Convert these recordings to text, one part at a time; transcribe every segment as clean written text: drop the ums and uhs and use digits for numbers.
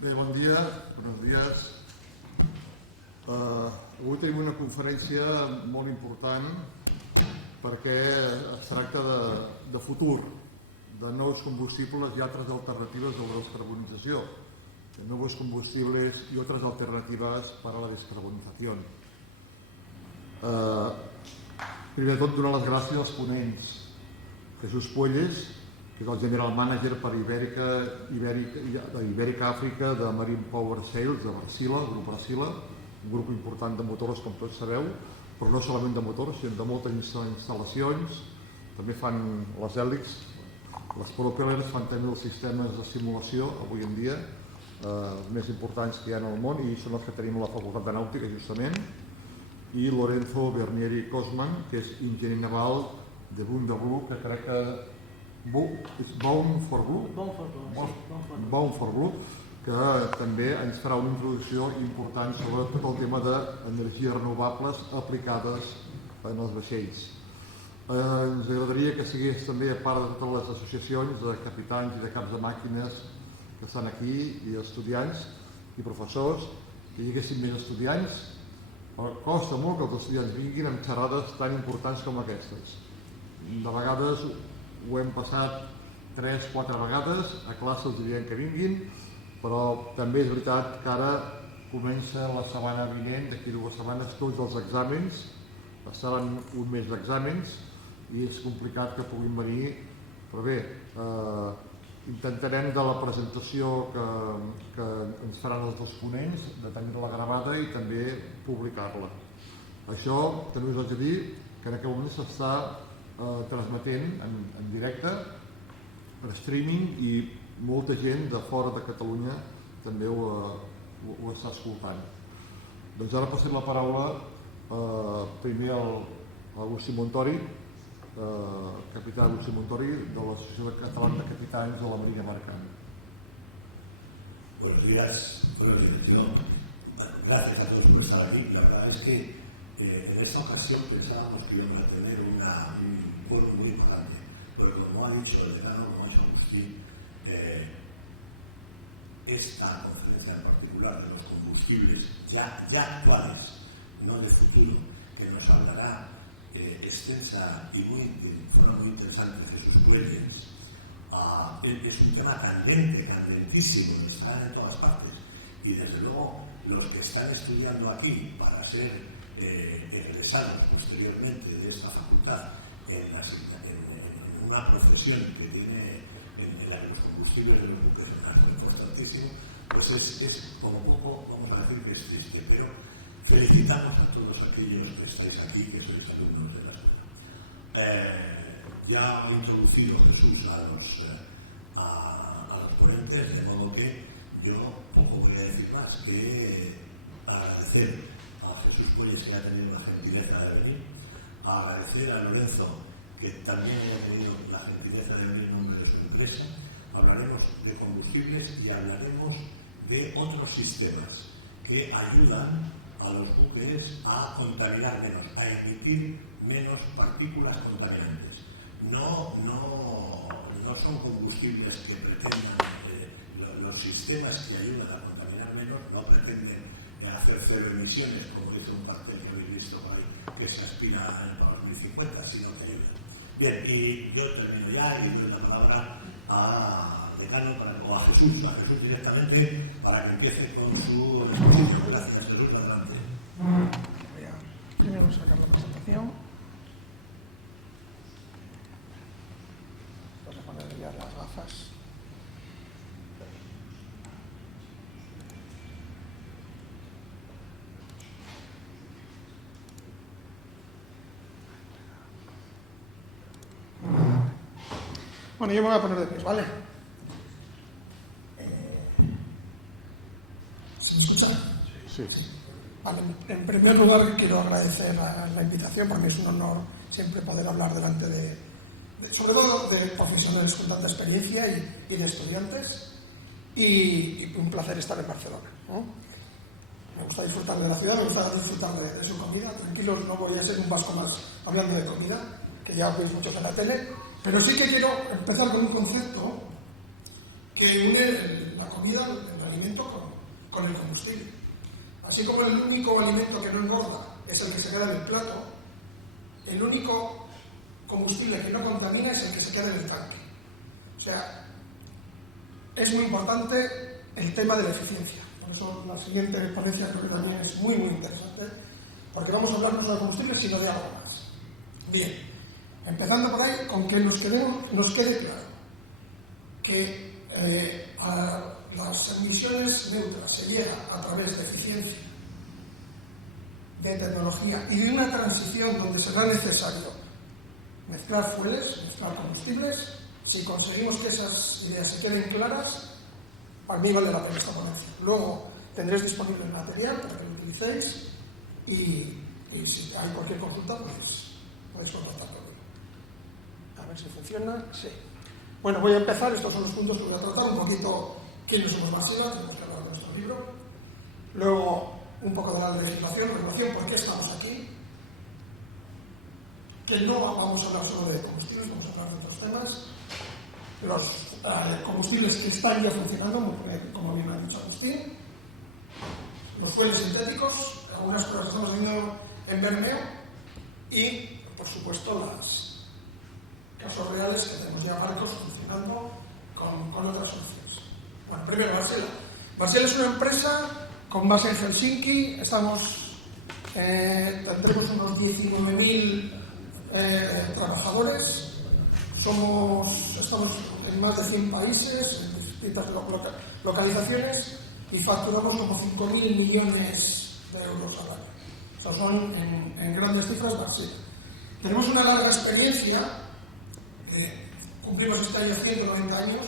Bé, bon dia, buenos días. Avui tenim una conferència molt important perquè es tracta de futur, de nous combustibles y altres alternatives de la descarbonizació, de nuevos combustibles y otras alternativas para la descarbonización. Primer de tot, donar les gràcies als ponents. Jesús Puelles, que és el General Manager per Ibèrica Àfrica de Marine Power Sales de Brasila, el grup Brasila, un grup important de motors, com tots sabeu, però no solament de motors, sinó de moltes instal·lacions. També fan les hèlixs, les propellers, fan també els sistemes de simulació avui en dia, els més importants que hi ha en el món, i són els que tenim a la Facultat de Nàutica, justament. I Lorenzo Bernieri Cosman, que és enginyer naval de Bundablu, que crec que és Bound for Blue, que també ens farà una introducció important sobre tot el tema d'energies renovables aplicades en els vaixells. Ens agradaria que sigués també, a part de totes les associacions de capitans i de caps de màquines que estan aquí, i estudiants i professors, que hi haguessin més estudiants. Costa molt que els estudiants vinguin amb xerrades tan importants com aquestes. De vegades ho hem passat 3-4 vegades, a classe els dirien que vinguin, però també és veritat que ara comença la setmana vinent, d'aquí 2 setmanes, tots els exàmens, passaran un mes d'exàmens i és complicat que puguin venir, però bé, intentarem de la presentació que ens faran els dos ponents, de tenir-la gravada i també publicar-la. Això també us haig de dir que en aquest moment s'està transmetent en directe per streaming i molta gent de fora de Catalunya també ho està escoltant. Doncs ara passem la paraula primer a l'Agustí Montori, capità Agustí Montori de l'Associació Catalana de Capitans de la Marina Mercant. Buenos días, buenos dirección. Gracias a todos por estar aquí. La verdad es que en esta ocasión pensábamos que íbamos a tener un foro muy importante, pero como ha dicho el decano, como ha dicho Agustín, esta conferencia en particular de los combustibles ya actuales, no de futuro, que nos hablará extensa y de forma muy interesante Jesús Puelles, es un tema candentísimo, está en todas partes, y desde luego los que están estudiando aquí para ser egresados posteriormente de esta facultad en una profesión que tiene en la de los combustibles de los buques es importantísimo, pues es como poco, vamos a decir que es triste, pero felicitamos a todos aquellos que estáis aquí, que sois alumnos de la escuela. Ya ha introducido Jesús a los ponentes, de modo que yo poco voy a decir más que agradecer a Jesús Puelles que ha tenido la gentileza de venir, agradecer a Lorenzo que también haya tenido la gentileza de venir en nombre de su empresa. Hablaremos de combustibles y hablaremos de otros sistemas que ayudan a los buques a contaminar menos, a emitir menos partículas contaminantes. No son combustibles que pretendan, los sistemas que ayudan a contaminar menos no pretenden hacer cero emisiones, como dice un cartel que habéis visto por ahí, que se aspira para 2050, sino que ayudan. Bien, y yo termino ya y doy la palabra a decano o a Jesús directamente para que empiece con su exposición. Gracias, Jesús, adelante. Primero sacar la presentación. Vamos a poner ya las gafas. Bueno, yo me voy a poner de pie, ¿vale? ¿Se me escucha? Sí. Vale, en primer lugar quiero agradecer la invitación. Para mí es un honor siempre poder hablar delante sobre todo de profesionales con tanta experiencia y de estudiantes, y un placer estar en Barcelona, ¿no? Me gusta disfrutar de la ciudad, me gusta disfrutar de su comida. Tranquilos, no voy a ser un vasco más hablando de comida, que ya veis muchos en la tele, pero sí que quiero empezar con un concepto que une la comida, alimento con el combustible. Así como el único alimento que no engorda es el que se queda en el plato, el único combustible que no contamina es el que se queda en el tanque. O sea, es muy importante el tema de la eficiencia. Por eso la siguiente ponencia creo que también es muy, muy interesante, porque vamos a hablar no solo de combustible, sino de algo más. Bien, empezando por ahí, con que nos quede claro que a las emisiones neutras se llega a través de eficiencia, de tecnología y de una transición donde será necesario mezclar fueles, mezclar combustibles. Si conseguimos que esas ideas se queden claras, para mí vale la pena esta ponencia. Luego tendréis disponible el material para que lo utilicéis y si hay cualquier consulta, pues podéis contactar conmigo. A ver si funciona. Sí. Bueno, voy a empezar. Estos son los puntos que voy a tratar. Un poquito quiénes somos Varsila, tenemos que hablar de nuestro libro. Luego, un poco de la legislación, por qué estamos aquí. Que no vamos a hablar solo de combustibles, vamos a hablar de otros temas. Los combustibles que están ya funcionando, como bien ha dicho Agustín. Los fueles sintéticos, algunas pruebas que estamos haciendo en Bermeo. Y, por supuesto, los casos reales que tenemos ya barcos funcionando con otras soluciones. Bueno, primero, Varsila. Varsila es una empresa con base en Helsinki. Tendremos unos 19.000 trabajadores. Estamos en más de 100 países, en distintas localizaciones, y facturamos como 5.000 millones de euros al año. O sea, son en grandes cifras Varsila. Tenemos una larga experiencia, cumplimos este año 190 años,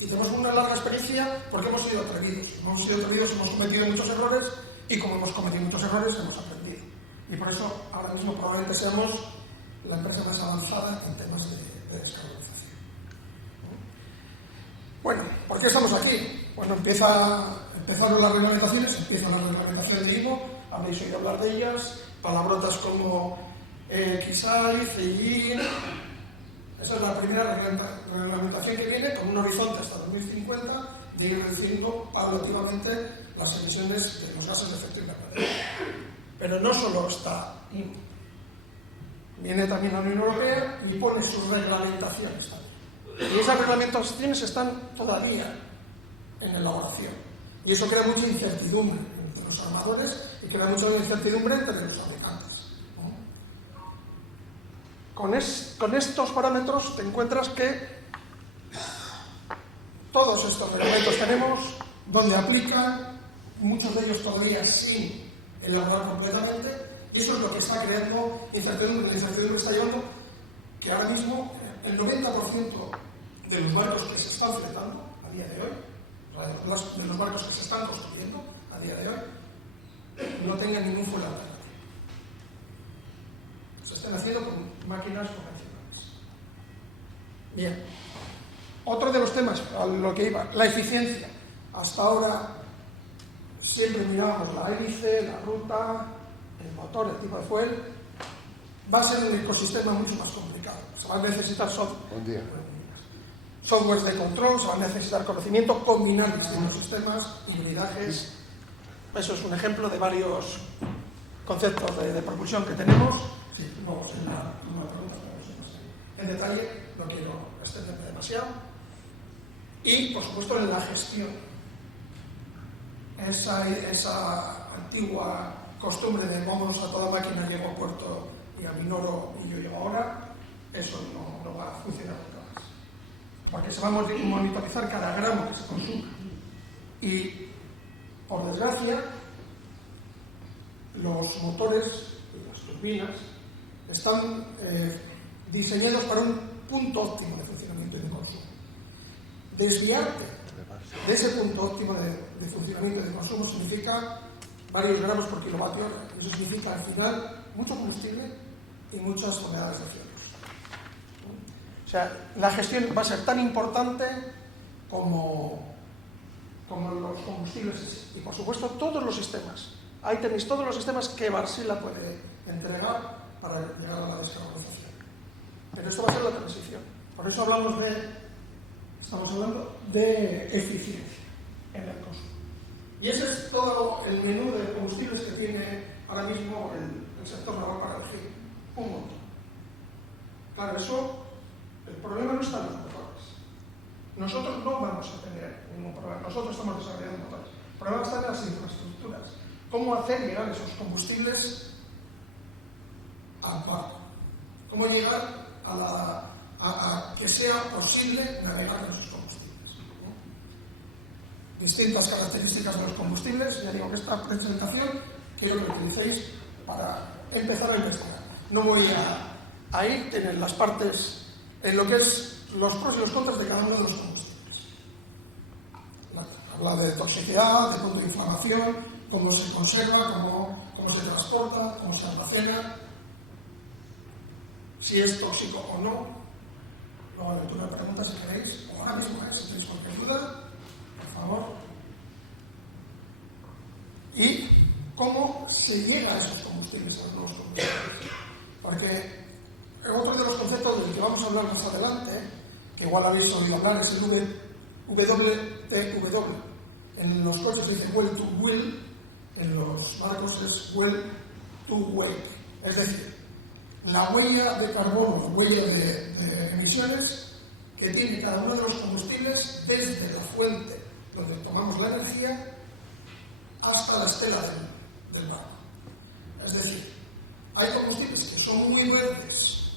y tenemos una larga experiencia porque hemos sido atrevidos. Hemos cometido muchos errores, y como hemos cometido muchos errores, hemos aprendido. Y por eso ahora mismo probablemente seamos la empresa más avanzada en temas de descarbonización. Bueno, ¿por qué estamos aquí? Bueno, empezaron las reglamentaciones, empiezan las reglamentaciones de IMO, habréis oído hablar de ellas, palabrotas como KISAI, CII. Esa es la primera reglamentación que viene con un horizonte hasta 2050 de ir reduciendo paulativamente las emisiones de los gases de efecto invernadero. Pero no solo está IMO. Viene también la Unión Europea y pone sus reglamentaciones también. Y esas reglamentaciones están todavía en elaboración. Y eso crea mucha incertidumbre entre los armadores y crea mucha incertidumbre entre los fabricantes. Con estos parámetros te encuentras que todos estos reglamentos tenemos donde aplican, muchos de ellos todavía sin elaborar completamente, y eso es lo que está creando incertidumbre. La incertidumbre está llevando que ahora mismo el 90% de los barcos que se están fletando a día de hoy, de los barcos que se están construyendo a día de hoy, no tengan ningún fuel alternativo. Se están haciendo con máquinas convencionales. Bien. Otro de los temas a lo que iba, la eficiencia. Hasta ahora siempre mirábamos la hélice, la ruta, el motor, el tipo de fuel. Va a ser un ecosistema mucho más complicado. Se va a necesitar software de control, se va a necesitar conocimiento, combinar distintos sistemas, hibridajes. Eso es un ejemplo de varios conceptos de propulsión que tenemos. Sí, luego en la pregunta en detalle, no quiero extenderme demasiado. Y, por supuesto, en la gestión. Esa antigua costumbre de vamos a toda máquina, llego a puerto y a Minoro y yo llego ahora, eso no va a funcionar nunca más. Porque se va a monitorizar cada gramo que se consuma. Y, por desgracia, los motores y las turbinas están diseñados para un punto óptimo de funcionamiento y de consumo. Desviarte de ese punto óptimo de funcionamiento y de consumo significa varios gramos por kilovatio hora. Eso significa al final mucho combustible y muchas toneladas de CO2. O sea, la gestión va a ser tan importante como los combustibles y, por supuesto, todos los sistemas. Ahí tenéis todos los sistemas que Varsila puede entregar para llegar a la descarbonización. Pero eso va a ser la transición. Por eso estamos hablando de eficiencia. en el costo. Y ese es todo el menú de combustibles que tiene ahora mismo el sector naval para elegir. Un montón. Claro, eso, el problema no está en los motores. Nosotros no vamos a tener ningún problema. Nosotros estamos desarrollando motores. El problema está en las infraestructuras. ¿Cómo hacer llegar esos combustibles al barco? ¿Cómo llegar a que sea posible navegar en esos combustibles? ¿No? Distintas características de los combustibles. Ya digo que esta presentación quiero que utilicéis para empezar a investigar. No voy a ir en las partes, en lo que es los pros y los contras de cada uno de los combustibles. Habla de toxicidad, de punto de inflamación, cómo se conserva, cómo se transporta, cómo se almacena, si es tóxico o no. Luego aventura preguntas si queréis, o ahora mismo, si tenéis cualquier duda, por favor. Y cómo se llega a esos combustibles, a los nuevos combustibles. Porque otro de los conceptos del que vamos a hablar más adelante, que igual habéis oído hablar, es el WTW. En los coches dice well to wheel, en los barcos es well to wake. Es decir, la huella de carbono, la huella de emisiones que tiene cada uno de los combustibles desde la fuente donde tomamos la energía hasta la estela del barco. Es decir, hay combustibles que son muy verdes,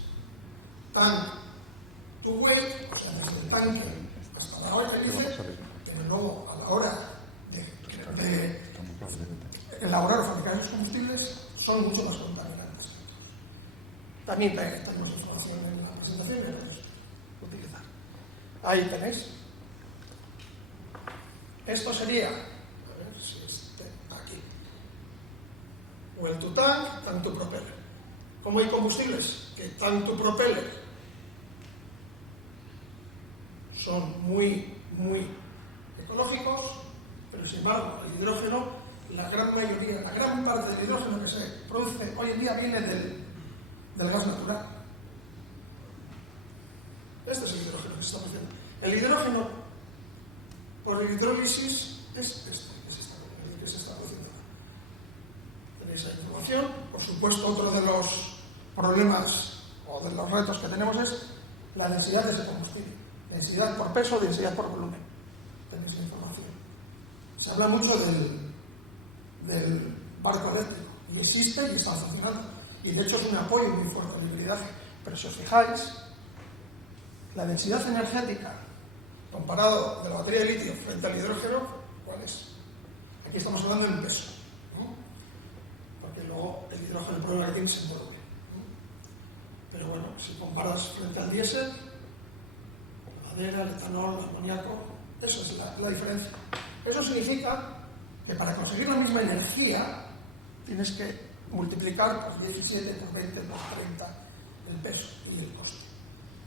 tank to wake, o sea, desde el tanque hasta la hora que dice, pero luego a la hora de elaborar o fabricar esos combustibles son mucho más contaminantes. También tenemos información en la presentación y la podemos utilizar. Ahí tenéis. Esto sería, a ver si aquí, well to tank, tank to propeller. Como hay combustibles que tank to propeller son muy ecológicos, pero sin embargo el hidrógeno, la gran mayoría, la gran parte del hidrógeno que se produce hoy en día viene del gas natural. Este es el hidrógeno que se está produciendo. El hidrógeno por hidrólisis es este que se está produciendo. Tenéis la información. Por supuesto, otro de los problemas o de los retos que tenemos es la densidad de ese combustible. Densidad por peso, densidad por volumen. Tenéis la información. Se habla mucho del barco eléctrico. Y existe y está funcionando. Y de hecho es un apoyo muy fuerte a la hidrogen. Pero si os fijáis, la densidad energética comparado de la batería de litio frente al hidrógeno, ¿cuál es? Aquí estamos hablando en peso, ¿no? Porque luego el hidrógeno, el problema que tiene es en volumen, ¿no? Pero bueno, si comparas frente al diésel, la madera, el etanol, el amoníaco, eso es la diferencia. Eso significa que para conseguir la misma energía tienes que multiplicar por 17, por 20, por 30 el peso y el costo.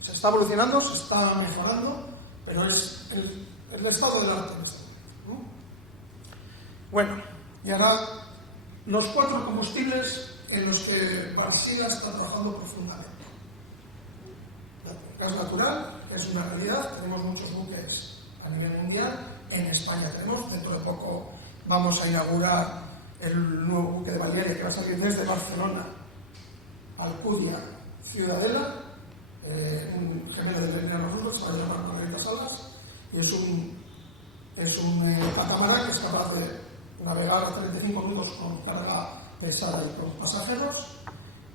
Se está evolucionando, se está mejorando, pero es el estado del arte en este momento, ¿no? Bueno, y ahora los 4 combustibles en los que Wärtsilä está trabajando profundamente. Gas natural, que es una realidad, tenemos muchos buques a nivel mundial. En España tenemos, dentro de poco vamos a inaugurar el nuevo buque de Valiaria que va a salir desde Barcelona, Alcudia, Ciudadela, un gemelo del Emiliano Roosevelt, se va a llamar Margarita Salas, y es un catamarán que es capaz de navegar a 35 minutos con carga pesada y con pasajeros,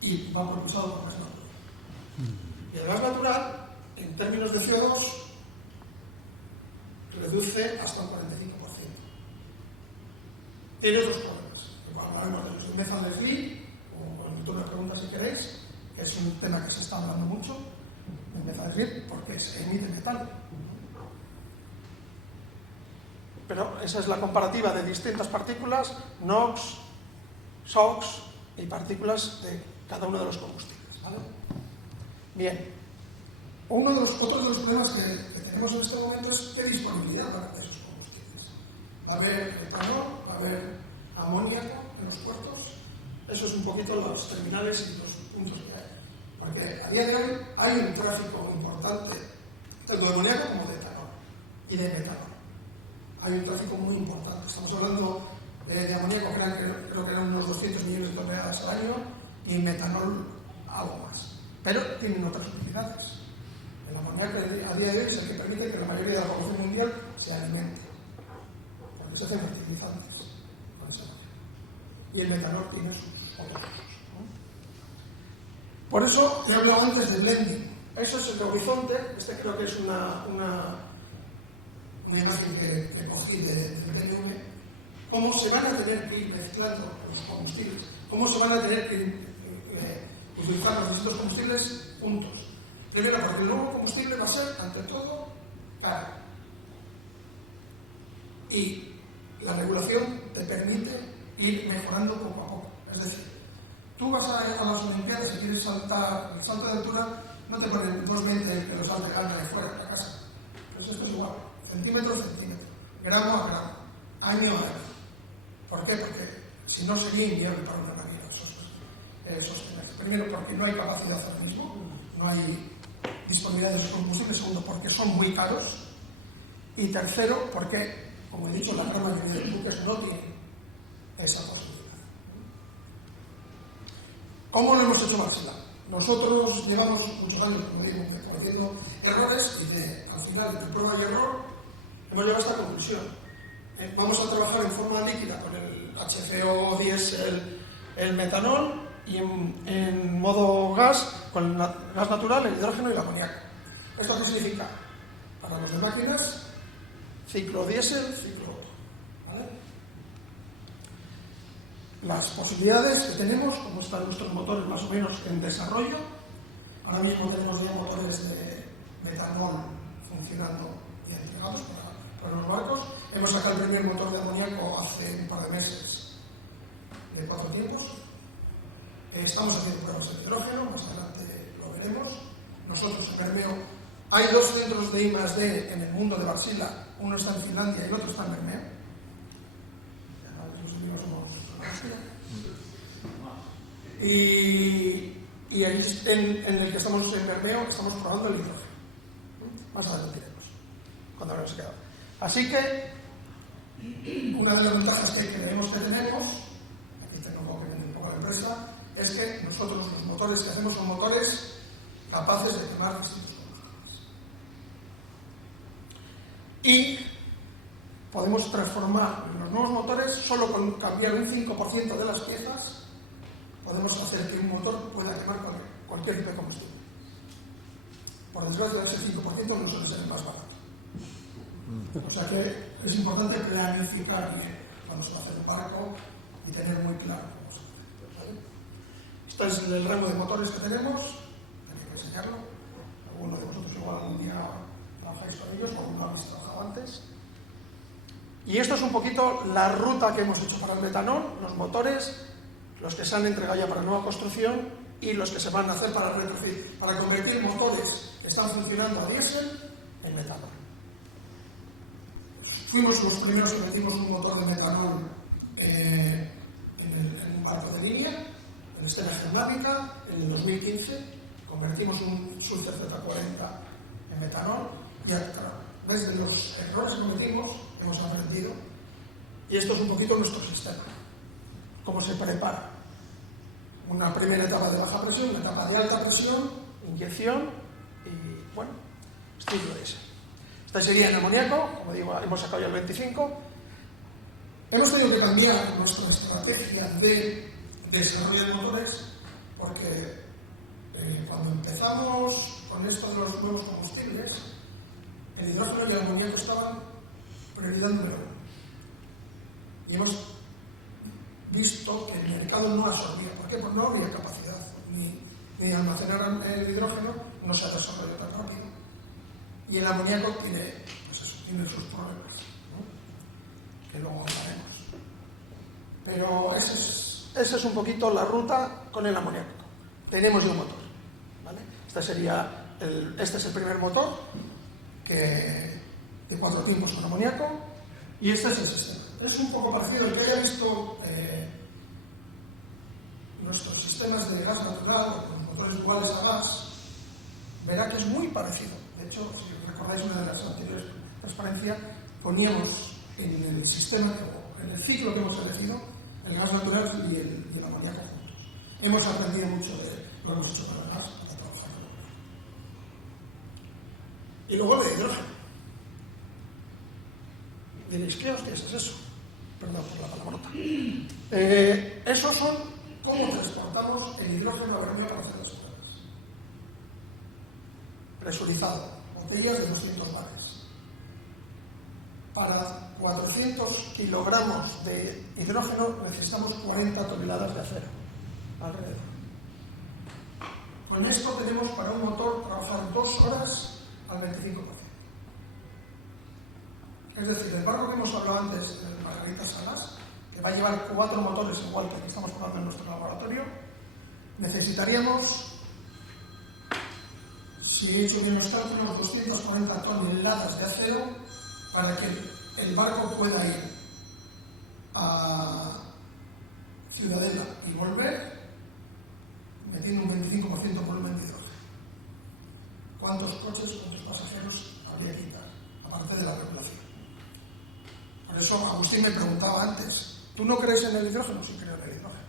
y va propulsado por gas natural. Y el gas natural, en términos de CO2, reduce hasta un 45%. Tiene otros problemas. Hablaremos de los de methanol, o en mi turno de preguntas si queréis, que es un tema que se está hablando mucho, de methanol, porque se emite metano. Pero esa es la comparativa de distintas partículas, NOx, SOx y partículas de cada uno de los combustibles, ¿vale? Bien. Otros de los problemas que tenemos en este momento es qué disponibilidad va a haber de esos combustibles. Va a haber etanol, va a haber amoníaco en los puertos. Eso es un poquito los terminales y los puntos que hay. Porque a día de hoy hay un tráfico importante tanto de amoníaco como de etanol y de metanol. hay un tráfico muy importante. Estamos hablando de amoníaco, creo que eran unos 200 millones de toneladas al año, y metanol algo más. Pero tienen otras utilidades. El amoníaco a día de hoy es el que permite que la mayoría de la población mundial se alimente, porque se hacen fertilizantes con ese amoníaco. Y el metanol tiene sus otros usos, ¿no? Por eso he hablado antes de blending. Eso es el horizonte. Este creo que es una imagen que cogí del PNV. Cómo se van a tener que ir mezclando los combustibles, cómo se van a tener que utilizar los distintos combustibles juntos. Primero, porque el nuevo combustible va a ser, ante todo, caro. Y la regulación te permite ir mejorando poco a poco. Es decir, tú vas a las Olimpiadas y quieres saltar el salto de altura, no te ponen 2,20 que lo salte gana de fuera de la casa. Pues esto es igual, centímetro a centímetro, gramo a gramo, año a año. ¿Por qué? Porque si no sería inviable para una máquina sostenerse. Primero, porque no hay capacidad ahora mismo, no hay disponibilidad de esos combustibles. Segundo, porque son muy caros. Y tercero, porque, como he dicho, la gran mayoría de los buques no tienen esa posibilidad. ¿Cómo lo hemos hecho Wärtsilä? Nosotros llevamos muchos años, como digo, cometiendo errores y al final, de prueba y error, hemos llegado a esta conclusión. Vamos a trabajar en forma líquida con el HCO, diésel, el metanol, y en modo gas con el gas natural, el hidrógeno y el amoníaco. ¿Esto qué significa? Para los de máquinas, ciclo diésel, ciclo otro. ¿Vale? Las posibilidades que tenemos, como están nuestros motores más o menos en desarrollo, ahora mismo tenemos ya motores de metanol funcionando y entregados para los barcos. Hemos sacado el primer motor de amoníaco hace un par de meses de 4 tiempos. Estamos haciendo pruebas de hidrógeno, más adelante lo veremos. Nosotros en Bermeo, hay 2 centros de I+D en el mundo de Wärtsilä, uno está en Finlandia y el otro está en Bermeo. Y ahí en el que estamos en Bermeo estamos probando el hidrógeno. Más adelante iremos, cuando habremos quedado. Así que una de las ventajas que creemos que tenemos, aquí tengo que venir un poco a la empresa, es que nosotros los motores que hacemos son motores capaces de quemar distintos combustibles. Y podemos transformar los nuevos motores, solo con cambiar un 5% de las piezas, podemos hacer que un motor pueda quemar cualquier tipo de combustible. Por desgracia, ese 5% no suele ser el más barato. O sea que es importante planificar bien cuando se va a hacer el barco y tener muy claro cómo se hace. ¿Vale? Este es el rango de motores que tenemos, tengo que enseñarlo. Alguno de vosotros igual algún día trabajáis con ellos o no habéis trabajado antes. Y esto es un poquito la ruta que hemos hecho para el metanol, los motores, los que se han entregado ya para nueva construcción y los que se van a hacer para retrofit, para convertir motores que están funcionando a diésel en metanol. Fuimos los primeros que metimos un motor de metanol en un barco de línea, en Stena Germánica, en el 2015. Convertimos un Sulzer Z40 en metanol. Ya, claro, desde los errores que cometimos hemos aprendido. Y esto es un poquito nuestro sistema. Cómo se prepara. Una primera etapa de baja presión, una etapa de alta presión, inyección y, bueno, estilo ese. Esta sería en amoníaco, como digo, hemos sacado ya el 25. Hemos tenido que cambiar nuestra estrategia de desarrollo de motores porque cuando empezamos con esto de los nuevos combustibles, el hidrógeno y el amoníaco estaban prioridad número 1. Y hemos visto que el mercado no absorbía. ¿Por qué? Porque no había capacidad ni de almacenar el hidrógeno, no se ha desarrollado tan rápido. Y el amoníaco tiene, pues eso, tiene sus problemas, ¿no? Que luego hablaremos. Pero esa es un poquito la ruta con el amoníaco. Tenemos ya un motor, ¿vale? Este es el primer motor de 4 tiempos con amoníaco y este es el sistema. Es un poco parecido. El que haya visto nuestros sistemas de gas natural con motores iguales a gas, verá que es muy parecido. De hecho, si recordáis una de las anteriores transparencias, poníamos en el sistema, en el ciclo que hemos elegido, el gas natural y el amoníaco juntos. Hemos aprendido mucho de lo que hemos hecho con el gas para trabajarlo. Y luego el hidrógeno. Diréis, ¿qué hostias es eso? Perdón por la palabrota. Esos son cómo transportamos el hidrógeno a Bermeo para hacer las pruebas. Presurizado, botellas de 200 bares. Para 400 kilogramos de hidrógeno necesitamos 40 toneladas de acero alrededor. Con esto tenemos para un motor trabajar 2 horas al 25%. Es decir, el barco que hemos hablado antes, el Margarita Salas, que va a llevar 4 motores igual que el que estamos probando en nuestro laboratorio, necesitaríamos, si he hecho bien los cálculos, 240 toneladas de acero para que el barco pueda ir a Ciudadela y volver metiendo un 25% volumen de hidrógeno. ¿Cuántos coches, cuántos pasajeros habría que quitar, aparte de la regulación? Por eso Agustín me preguntaba antes, ¿tú no crees en el hidrógeno? Sí creo en el hidrógeno.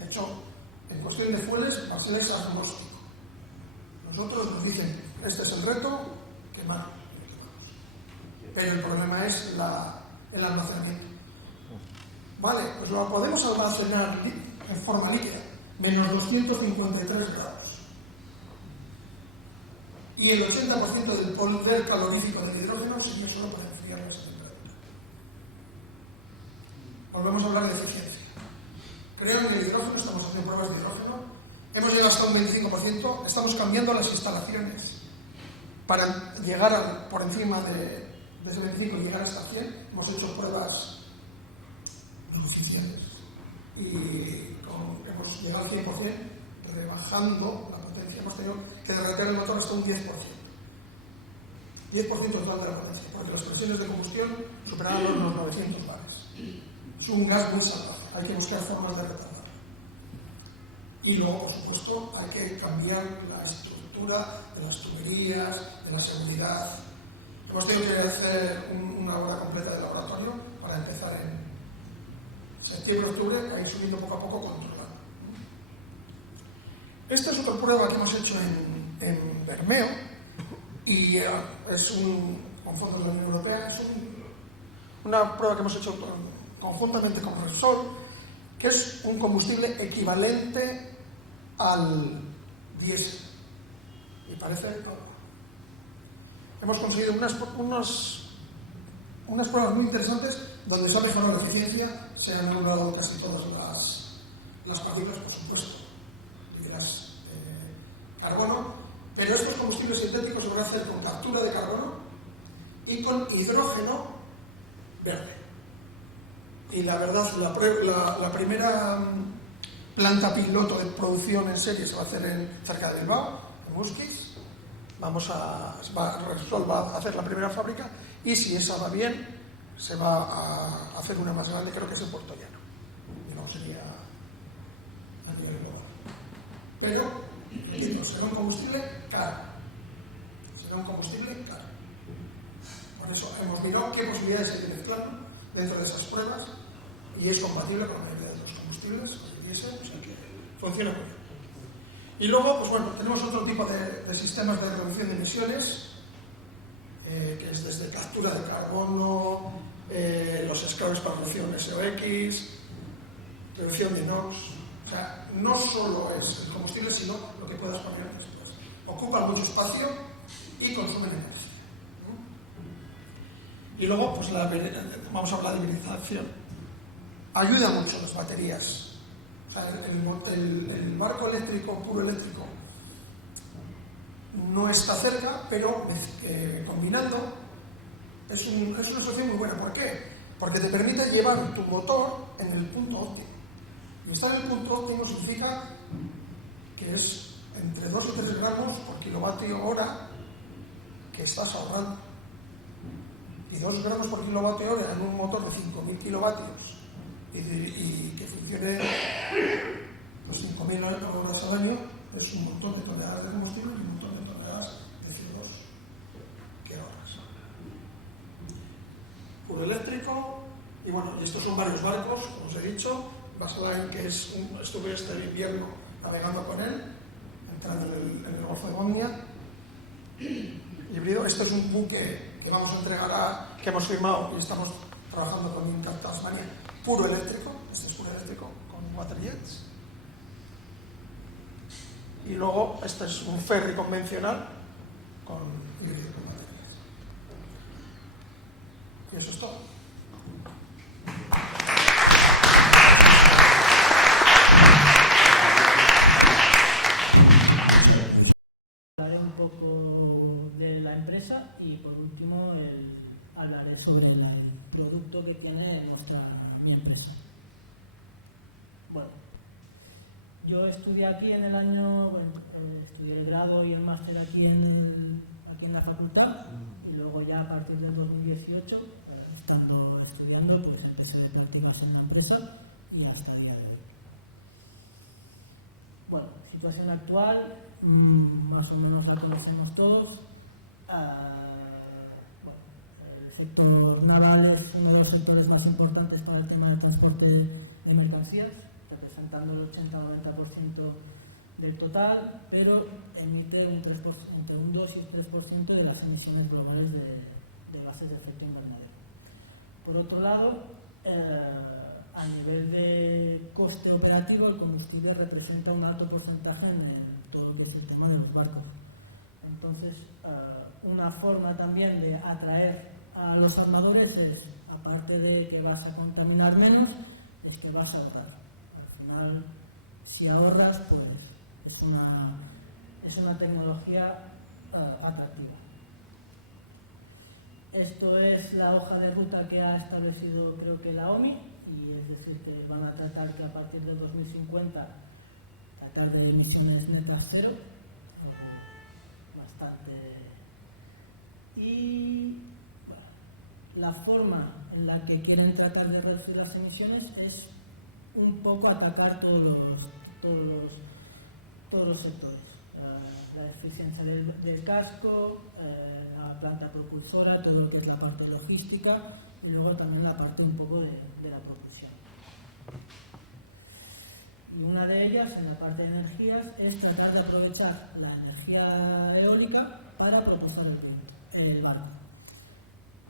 De hecho, en cuestión de fueles, Marcela es agnóstico. Nosotros nos dicen, este es el reto, quemar. Pero el problema es el almacenamiento. Vale, pues lo podemos almacenar en forma líquida, menos 253 grados. Y el 80% del poder calorífico del hidrógeno sería solo para enfriar esa temperatura. Volvemos a hablar de eficiencia. Creo en el hidrógeno, estamos haciendo pruebas de hidrógeno. Hemos llegado hasta un 25%, estamos cambiando las instalaciones para llegar por encima de ese 25 y llegar hasta 100. Hemos hecho pruebas suficientes y hemos llegado al 100%, rebajando la potencia. Hemos tenido que derretir el motor hasta un 10%. 10% total de la potencia, porque las presiones de combustión superaron los 900 bares. Es un gas muy salvaje, hay que buscar formas de retardar. Y luego, por supuesto, hay que cambiar la estructura de las tuberías, de la seguridad. Hemos tenido que hacer una hora completa de laboratorio para empezar en septiembre-octubre a ir subiendo poco a poco controlando. Esta es otra prueba que hemos hecho en Bermeo y es con fondos de la Unión Europea, es una prueba que hemos hecho conjuntamente con Repsol, que es un combustible equivalente al diésel. Y parece... Hemos conseguido unas pruebas muy interesantes donde se ha mejorado la eficiencia, se han anulado casi todas las partículas, por supuesto, y las carbono, pero estos combustibles sintéticos se van a hacer con captura de carbono y con hidrógeno verde. Y la verdad, la primera planta piloto de producción en serie se va a hacer cerca de Bilbao, en Muskiz. Repsol va a hacer la primera fábrica y si esa va bien, se va a hacer una más grande, creo que es en Puerto Llano. No sería a nivel global. Pero será un combustible caro. Por eso hemos mirado qué posibilidades hay de mezclar dentro de esas pruebas y es compatible con la mayoría de los combustibles, con el diésel, o sea que funciona muy bien. Y luego, pues bueno, tenemos otro tipo de sistemas de reducción de emisiones, que es desde captura de carbono, los escapes para reducción SOX, reducción de NOx. O sea, no solo es el combustible, sino lo que puedas poner después. Ocupan mucho espacio y consumen energía. Y luego, pues vamos a hablar de hibridación. Ayuda mucho las baterías. O sea, el barco eléctrico, puro eléctrico, no está cerca, pero combinando es una solución muy buena. ¿Por qué? Porque te permite llevar tu motor en el punto óptimo. Y estar en el punto óptimo significa que es entre 2 o 3 gramos por kilovatio hora que estás ahorrando. Y 2 gramos por kilovatio hora en un motor de 5.000 kilovatios y que funcione pues 5.000 horas al año es un montón de toneladas de combustible y un montón de toneladas de CO2 que ahorras. Puro puro eléctrico, y bueno, y estos son varios barcos, como os he dicho. Basline, que estuve este invierno navegando con él, entrando en el Golfo de Bosnia. Híbrido, esto es un buque que vamos a entregar, que hemos firmado y estamos trabajando con Incat Tasmania, puro eléctrico, este es puro eléctrico, con waterjets. Y luego, este es un ferry convencional con híbrido con baterías. Y eso es todo. Hablaré un poco de la empresa y por último hablaré sobre el producto que tiene mi empresa. Bueno, yo estudié aquí en el año, estudié el grado y el máster aquí en la facultad, y luego ya a partir del 2018, estando estudiando, pues empecé de prácticas en la empresa y hasta el día de hoy. Bueno, situación actual, más o menos la conocemos todos. Bueno, el sector naval es uno de los sectores más importantes para el tema del transporte de mercancías, representando el 80-90% del total, pero emite entre un 2 y un 3% de las emisiones globales de gases de efecto invernadero. Por otro lado, a nivel de coste operativo, el combustible representa un alto porcentaje en todo lo que es el tema de los barcos. Entonces, una forma también de atraer a los armadores es, aparte de que vas a contaminar menos, pues que vas a ahorrar. Al final, si ahorras, pues es una tecnología atractiva. Esto es la hoja de ruta que ha establecido, creo que la OMI, y es decir, que van a tratar que a partir de 2050 tratar de emisiones netas cero, bastante. Y bueno, la forma en la que quieren tratar de reducir las emisiones es un poco atacar todos los sectores. La eficiencia del casco, la planta propulsora, todo lo que es la parte logística, y luego también la parte un poco de la propulsión. Y una de ellas, en la parte de energías, es tratar de aprovechar la energía eólica para propulsar el barco.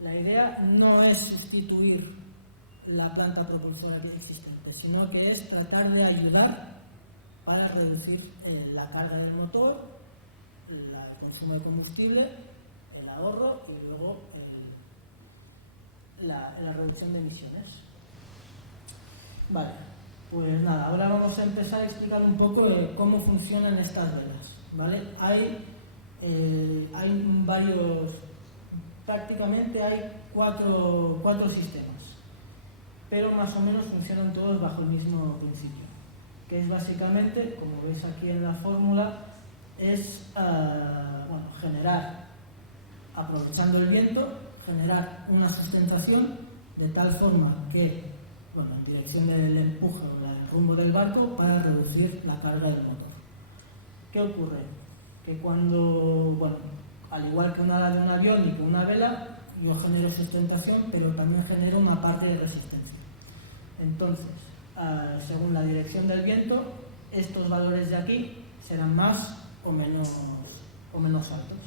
La idea no es sustituir la planta propulsora existente, sino que es tratar de ayudar para reducir la carga del motor, el consumo de combustible, el ahorro y luego la reducción de emisiones. Vale, pues nada, ahora vamos a empezar a explicar un poco cómo funcionan estas velas, ¿vale? Hay varios, prácticamente hay cuatro sistemas, pero más o menos funcionan todos bajo el mismo principio, que es básicamente, como veis aquí en la fórmula, es generar, aprovechando el viento, generar una sustentación de tal forma que, en dirección del empuje o del rumbo del barco, para reducir la carga del motor. ¿Qué ocurre? Que cuando, al igual que una ala de un avión y con una vela, yo genero sustentación, pero también genero una parte de resistencia. Entonces, según la dirección del viento, estos valores de aquí serán más o menos altos.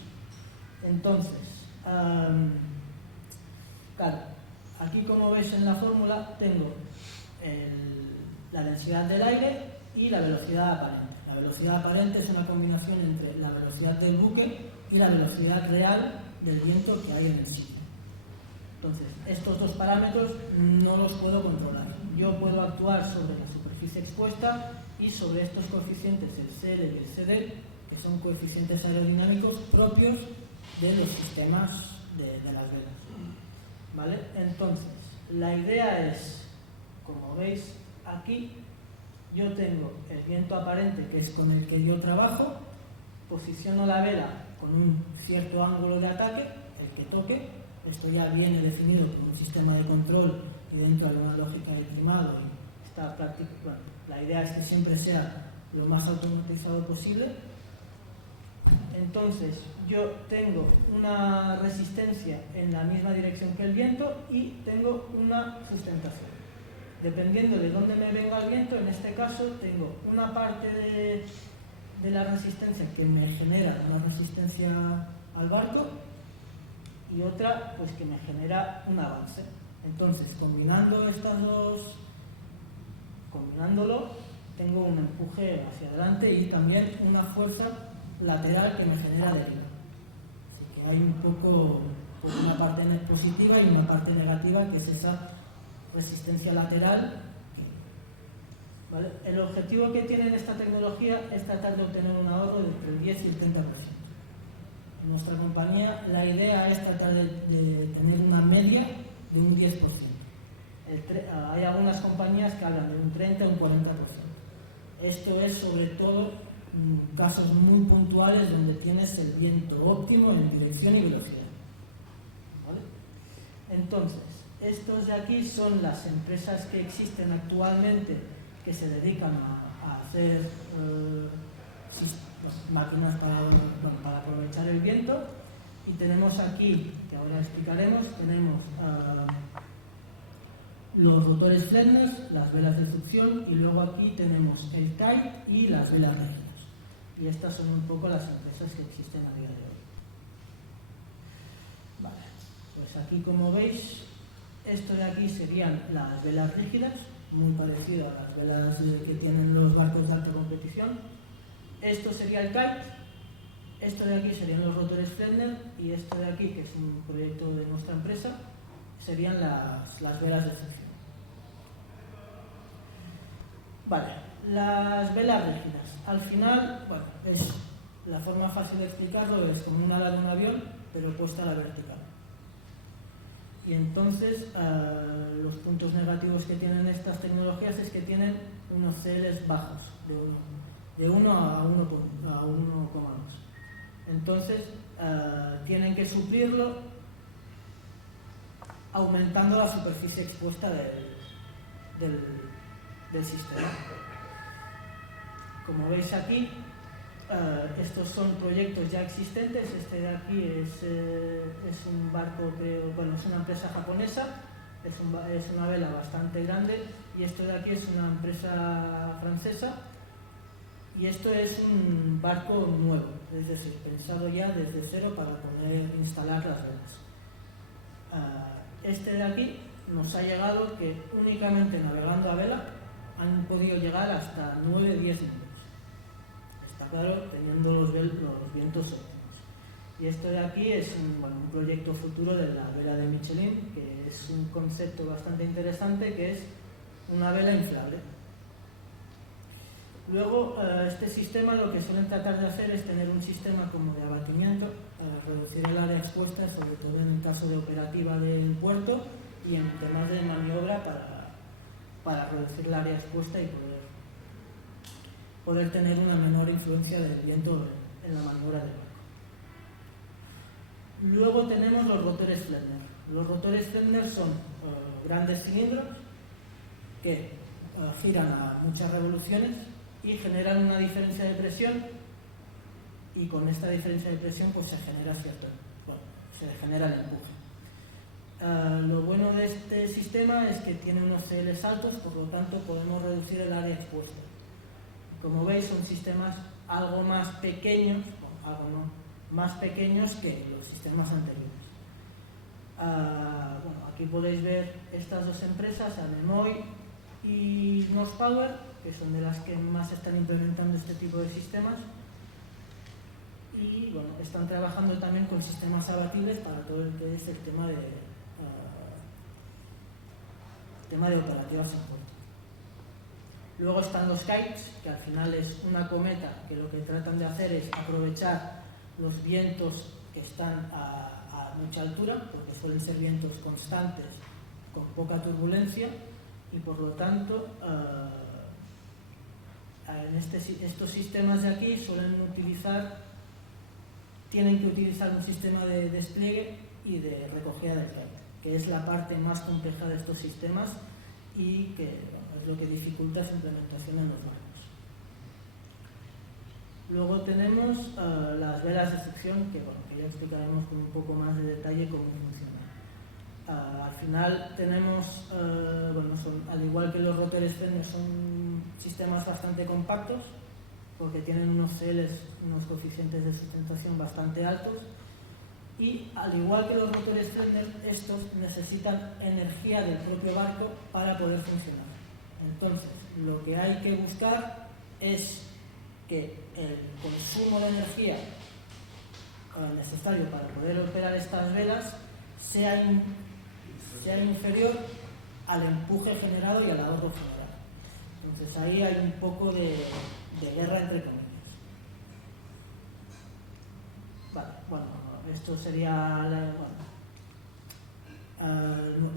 Entonces, claro, aquí como veis en la fórmula tengo la densidad del aire y la velocidad aparente. La velocidad aparente es una combinación entre la velocidad del buque y la velocidad real del viento que hay en el sitio. Entonces, estos dos parámetros no los puedo controlar. Yo puedo actuar sobre la superficie expuesta y sobre estos coeficientes, el CL y el CD, que son coeficientes aerodinámicos propios de los sistemas de las velas. ¿Vale? Entonces, la idea es, como veis aquí, yo tengo el viento aparente, que es con el que yo trabajo, posiciono la vela con un cierto ángulo de ataque, el que toque, esto ya viene definido con un sistema de control y dentro de una lógica de climado, y está la idea es que siempre sea lo más automatizado posible. Entonces, yo tengo una resistencia en la misma dirección que el viento y tengo una sustentación. Dependiendo de dónde me venga el viento, en este caso tengo una parte de la resistencia que me genera una resistencia al barco y otra pues que me genera un avance. Entonces, combinándolo, tengo un empuje hacia adelante y también una fuerza lateral que me genera deriva. Así que hay un poco pues, una parte positiva y una parte negativa, que es esa resistencia lateral. ¿Vale? El objetivo que tiene esta tecnología es tratar de obtener un ahorro de entre el 10 y el 30%. En nuestra compañía la idea es tratar de tener una media de un 10%. Hay algunas compañías que hablan de un 30 o un 40%. Esto es sobre todo casos muy puntuales donde tienes el viento óptimo en dirección y velocidad. ¿Vale? Entonces, estos de aquí son las empresas que existen actualmente que se dedican a hacer máquinas para aprovechar el viento. Y tenemos aquí, que ahora explicaremos, tenemos los rotores Flettner, las velas de succión, y luego aquí tenemos el kite y las velas rígidas. Y estas son un poco las empresas que existen a día de hoy. Vale, pues aquí como veis, esto de aquí serían las velas rígidas, muy parecido a las velas que tienen los barcos de alta competición. Esto sería el kite, esto de aquí serían los rotores Flettner, y esto de aquí, que es un proyecto de nuestra empresa, serían las velas de succión. Vale, las velas rígidas. Al final, bueno, es la forma fácil de explicarlo, es como una ala de un avión, pero puesta a la vertical. Y entonces, los puntos negativos que tienen estas tecnologías es que tienen unos CLs bajos, de 1 a 1,2. Entonces, tienen que suplirlo aumentando la superficie expuesta del sistema. Como veis aquí, estos son proyectos ya existentes. Este de aquí es un barco que, bueno, es una empresa japonesa, es una vela bastante grande, y esto de aquí es una empresa francesa, y esto es un barco nuevo, es decir, pensado ya desde cero para poder instalar las velas. Este de aquí nos ha llegado que únicamente navegando a vela han podido llegar hasta 9-10 minutos. Está claro, teniendo los vientos óptimos. Y esto de aquí es un proyecto futuro de la vela de Michelin, que es un concepto bastante interesante, que es una vela inflable. Luego, este sistema lo que suelen tratar de hacer es tener un sistema como de abatimiento, reducir el área expuesta, sobre todo en el caso de operativa del puerto, y en temas de maniobra para reducir el área expuesta y poder tener una menor influencia del viento en la maniobra del barco. Luego tenemos los rotores Flettner. Los rotores Flettner son grandes cilindros que giran a muchas revoluciones y generan una diferencia de presión, y con esta diferencia de presión pues se genera se genera el empuje. Lo bueno de este sistema es que tiene unos CLs altos, por lo tanto podemos reducir el área expuesta. Como veis, son sistemas algo más pequeños, más pequeños que los sistemas anteriores. Aquí podéis ver estas dos empresas, Anemoy y Northpower, que son de las que más están implementando este tipo de sistemas, y bueno, están trabajando también con sistemas abatibles para todo el que es el tema de operativas en puerto. Luego están los kites, que al final es una cometa que lo que tratan de hacer es aprovechar los vientos que están a mucha altura, porque suelen ser vientos constantes con poca turbulencia, y por lo tanto estos sistemas de aquí tienen que utilizar un sistema de despliegue y de recogida de carga, que es la parte más compleja de estos sistemas y que es lo que dificulta su implementación en los barcos. Luego tenemos las velas de succión, que, bueno, que ya explicaremos con un poco más de detalle cómo funciona. Al final tenemos, al igual que los rotores Fender, son sistemas bastante compactos, porque tienen unos CLs, unos coeficientes de sustentación bastante altos, y al igual que los rotores Fender, estos necesitan energía del propio barco para poder funcionar. Entonces, lo que hay que buscar es que el consumo de energía necesario para poder operar estas velas sea inferior al empuje generado y al ahorro generado. Entonces ahí hay un poco de guerra entre comillas. Vale, bueno, esto sería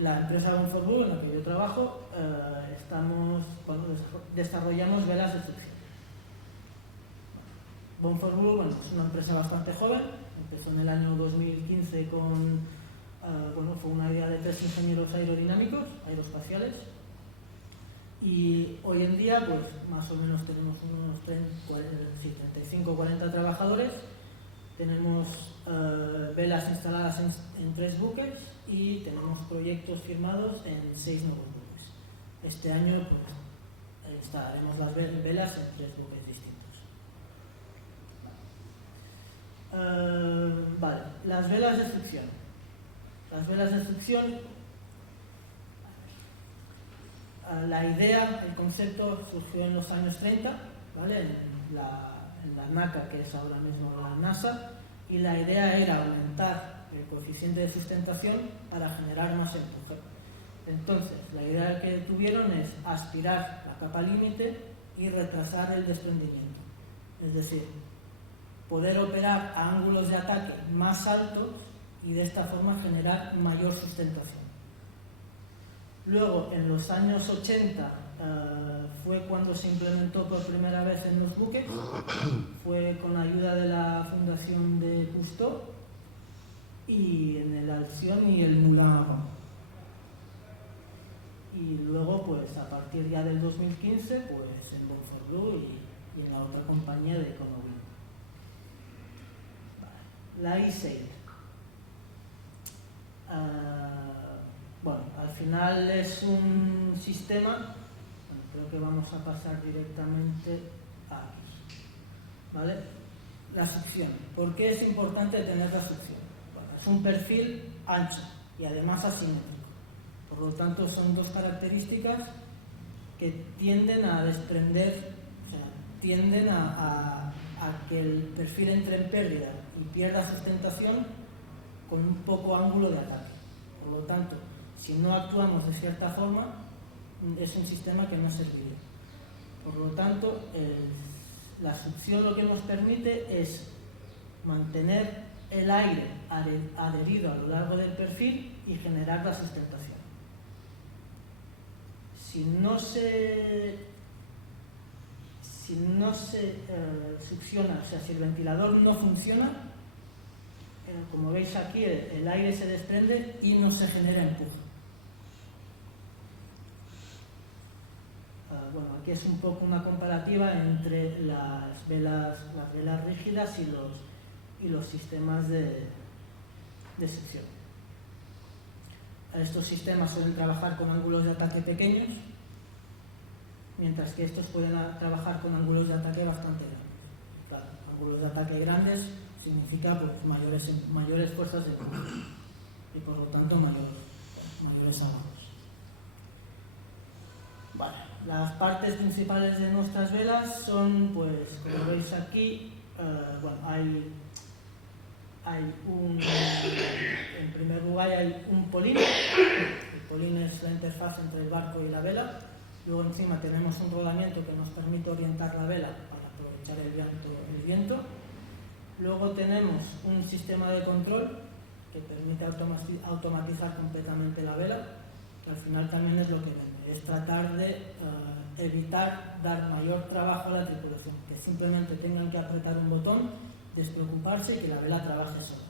la empresa Bonforbu en la que yo trabajo. Desarrollamos velas de succión. Bonforbu es una empresa bastante joven, empezó en el año 2015 fue una idea de 3 ingenieros aeroespaciales, y hoy en día pues más o menos tenemos unos 35 o 40 trabajadores. Tenemos velas instaladas en 3 buques y tenemos proyectos firmados en 6 nuevos buques. Este año pues instalaremos las velas en 3 buques distintos. Vale, las velas de succión. Las velas de succión, la idea, el concepto surgió en los años 30, ¿vale? En la NACA, que es ahora mismo la NASA, y la idea era aumentar el coeficiente de sustentación para generar más empuje. Entonces, la idea que tuvieron es aspirar la capa límite y retrasar el desprendimiento. Es decir, poder operar a ángulos de ataque más altos y de esta forma generar mayor sustentación. Luego, en los años 80, fue cuando se implementó por primera vez en los buques. Fue con la ayuda de la Fundación de Cousteau y en el Alcyon y el Moulin à Vent. Y luego, pues a partir ya del 2015, pues en Bonforbu y en la otra compañía de Econovin. La E-Sail. Al final es un sistema, creo que vamos a pasar directamente aquí, ¿vale? La succión. ¿Por qué es importante tener la succión? Es un perfil ancho y además asimétrico. Por lo tanto, son 2 características que tienden a desprender, tienden a que el perfil entre en pérdida y pierda sustentación con un poco ángulo de ataque. Por lo tanto, si no actuamos de cierta forma, es un sistema que no serviría. Por lo tanto, la succión lo que nos permite es mantener el aire adherido a lo largo del perfil y generar la sustentación. Si no se succiona, o sea, si el ventilador no funciona, como veis aquí, el aire se desprende y no se genera empuje. Aquí es un poco una comparativa entre las velas rígidas y los sistemas de succión. Estos sistemas suelen trabajar con ángulos de ataque pequeños, mientras que estos pueden trabajar con ángulos de ataque bastante grandes. Claro, ángulos de ataque grandes significa pues, mayores fuerzas de empuje y por lo tanto mayores ahorros. Vale, las partes principales de nuestras velas son, pues, como veis aquí, en primer lugar hay un polín. El polín es la interfaz entre el barco y la vela. Luego encima tenemos un rodamiento que nos permite orientar la vela para aprovechar el viento. Luego tenemos un sistema de control que permite automatizar completamente la vela, que al final también es lo que vende, es tratar de evitar dar mayor trabajo a la tripulación, que simplemente tengan que apretar un botón, despreocuparse y que la vela trabaje sola.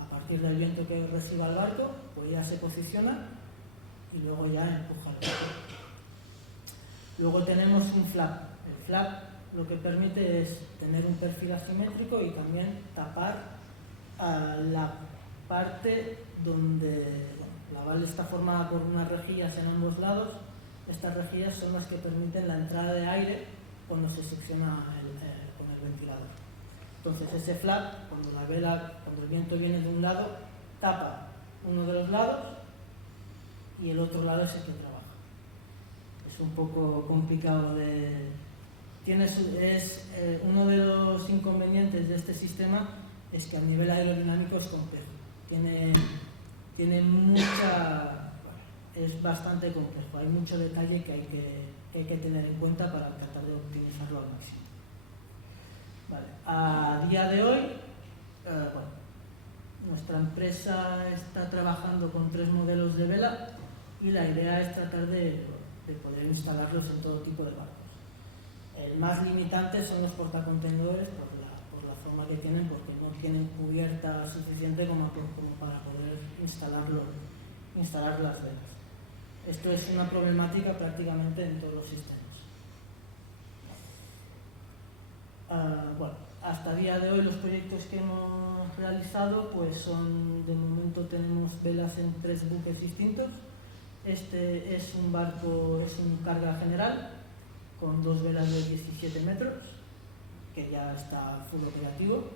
A partir del viento que reciba el barco, pues ya se posiciona y luego ya empuja el barco. Luego tenemos un flap. El flap lo que permite es tener un perfil asimétrico y también tapar la parte donde la val está formada por unas rejillas en ambos lados. Estas rejillas son las que permiten la entrada de aire cuando se secciona con el ventilador. Entonces ese flap, cuando el viento viene de un lado, tapa uno de los lados y el otro lado es el que trabaja. Es un poco complicado uno de los inconvenientes de este sistema es que a nivel aerodinámico es complejo. Es bastante complejo. Hay mucho detalle que hay que tener en cuenta para tratar de optimizarlo al máximo. Vale. A día de hoy, nuestra empresa está trabajando con 3 modelos de vela y la idea es tratar de poder instalarlos en todo tipo de barcos. El más limitante son los portacontenedores por la forma que tienen, porque no tienen cubierta suficiente como para poder instalar las velas. Esto es una problemática prácticamente en todos los sistemas. Hasta el día de hoy los proyectos que hemos realizado pues son, de momento tenemos velas en 3 buques distintos. Este es un barco, es un carga general con 2 velas de 17 metros que ya está full operativo.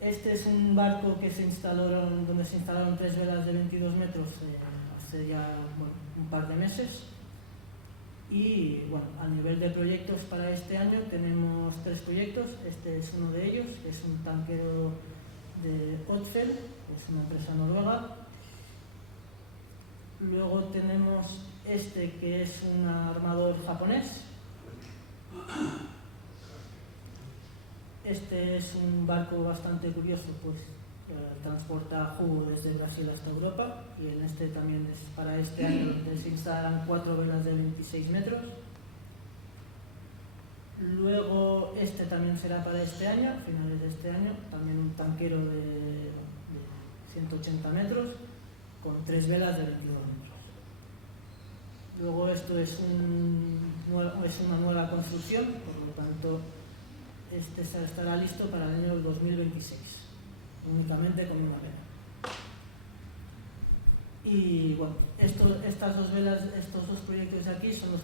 Este es un barco donde se instalaron 3 velas de 22 metros hace ya un par de meses. Y a nivel de proyectos para este año tenemos 3 proyectos. Este es uno de ellos, que es un tanquero de Odfjell, que es una empresa noruega. Luego tenemos este, que es un armador japonés. Este es un barco bastante curioso, pues transporta jugo desde Brasil hasta Europa, y en este también es para este año, donde se instalan 4 velas de 26 metros. Luego este también será para este año, a finales de este año, también un tanquero de 180 metros con 3 velas de 22 metros. Luego esto es una nueva construcción, por lo tanto este estará listo para el año 2026, únicamente con una vela. Y estas 2 velas, estos 2 proyectos de aquí son las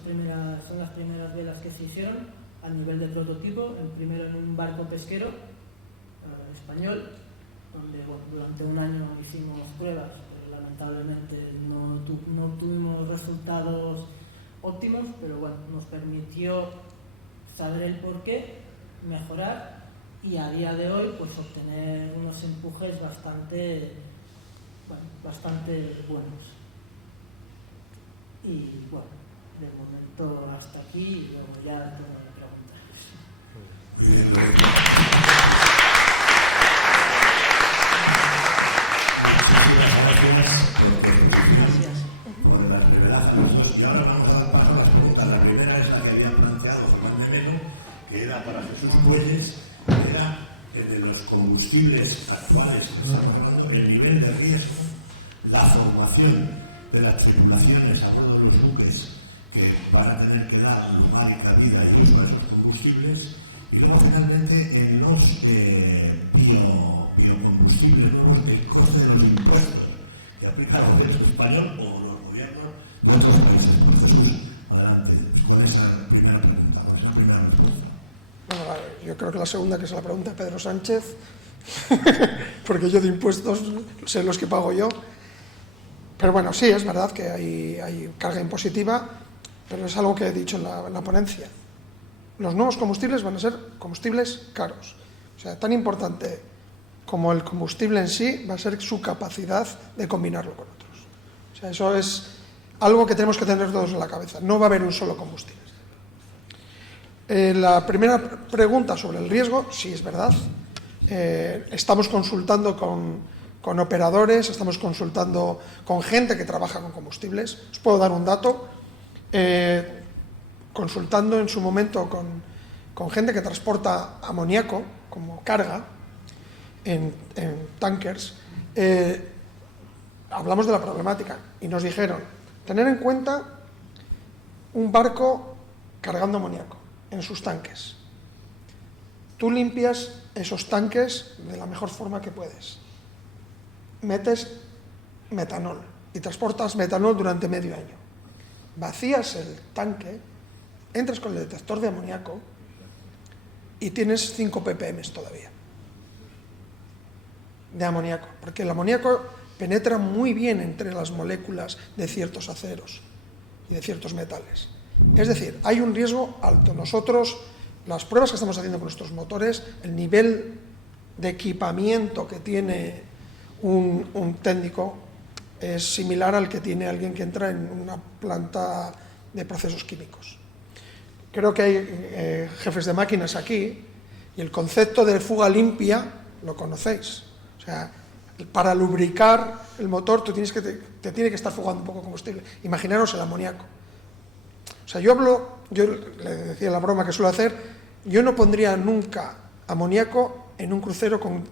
primeras velas que se hicieron a nivel de prototipo. El primero en un barco pesquero español, donde durante un año hicimos pruebas, pero lamentablemente no obtuvimos resultados óptimos, pero nos permitió saber el porqué, mejorar y a día de hoy pues obtener unos empujes bastante buenos. Y de momento hasta aquí, y luego ya tengo preguntas. Gracias por las revelaciones. Y ahora vamos a dar paso a las preguntas. La primera es la que había planteado Juan de Melo, que era para Jesús Bueyes, que era de los combustibles actuales, el nivel de riesgo, la formación de las tripulaciones a bordo de los buques que van a tener que dar lugar y cabida y uso a esos combustibles, y luego finalmente en los biocombustibles nuevos, el coste de los impuestos que aplica el gobierno español o los gobiernos de otros países. Pues Jesús, adelante con esa primera pregunta, con esa primera respuesta. Bueno, yo creo que la segunda, que es la pregunta de Pedro Sánchez, porque yo de impuestos sé los que pago yo. Pero bueno, sí, es verdad que hay carga impositiva, pero es algo que he dicho en la ponencia. Los nuevos combustibles van a ser combustibles caros. O sea, tan importante como el combustible en sí va a ser su capacidad de combinarlo con otros. O sea, eso es algo que tenemos que tener todos en la cabeza. No va a haber un solo combustible. La primera pregunta sobre el riesgo, sí es verdad. Estamos consultando con operadores, estamos consultando con gente que trabaja con combustibles. Os puedo dar un dato. Consultando en su momento con gente que transporta amoníaco como carga en tankers, hablamos de la problemática y nos dijeron tener en cuenta un barco cargando amoníaco. en sus tanques. Tú limpias esos tanques de la mejor forma que puedes. Metes metanol y transportas metanol durante medio año. Vacías el tanque, entras con el detector de amoníaco y tienes 5 ppm todavía de amoníaco, porque el amoníaco penetra muy bien entre las moléculas de ciertos aceros y de ciertos metales. Es decir, hay un riesgo alto. Nosotros, las pruebas que estamos haciendo con nuestros motores, el nivel de equipamiento que tiene un técnico es similar al que tiene alguien que entra en una planta de procesos químicos. Creo que hay jefes de máquinas aquí y el concepto de fuga limpia lo conocéis. O sea, para lubricar el motor te tiene que estar fugando un poco de combustible. Imaginaros el amoníaco. O sea, yo le decía la broma que suelo hacer, yo no pondría nunca amoníaco en un crucero con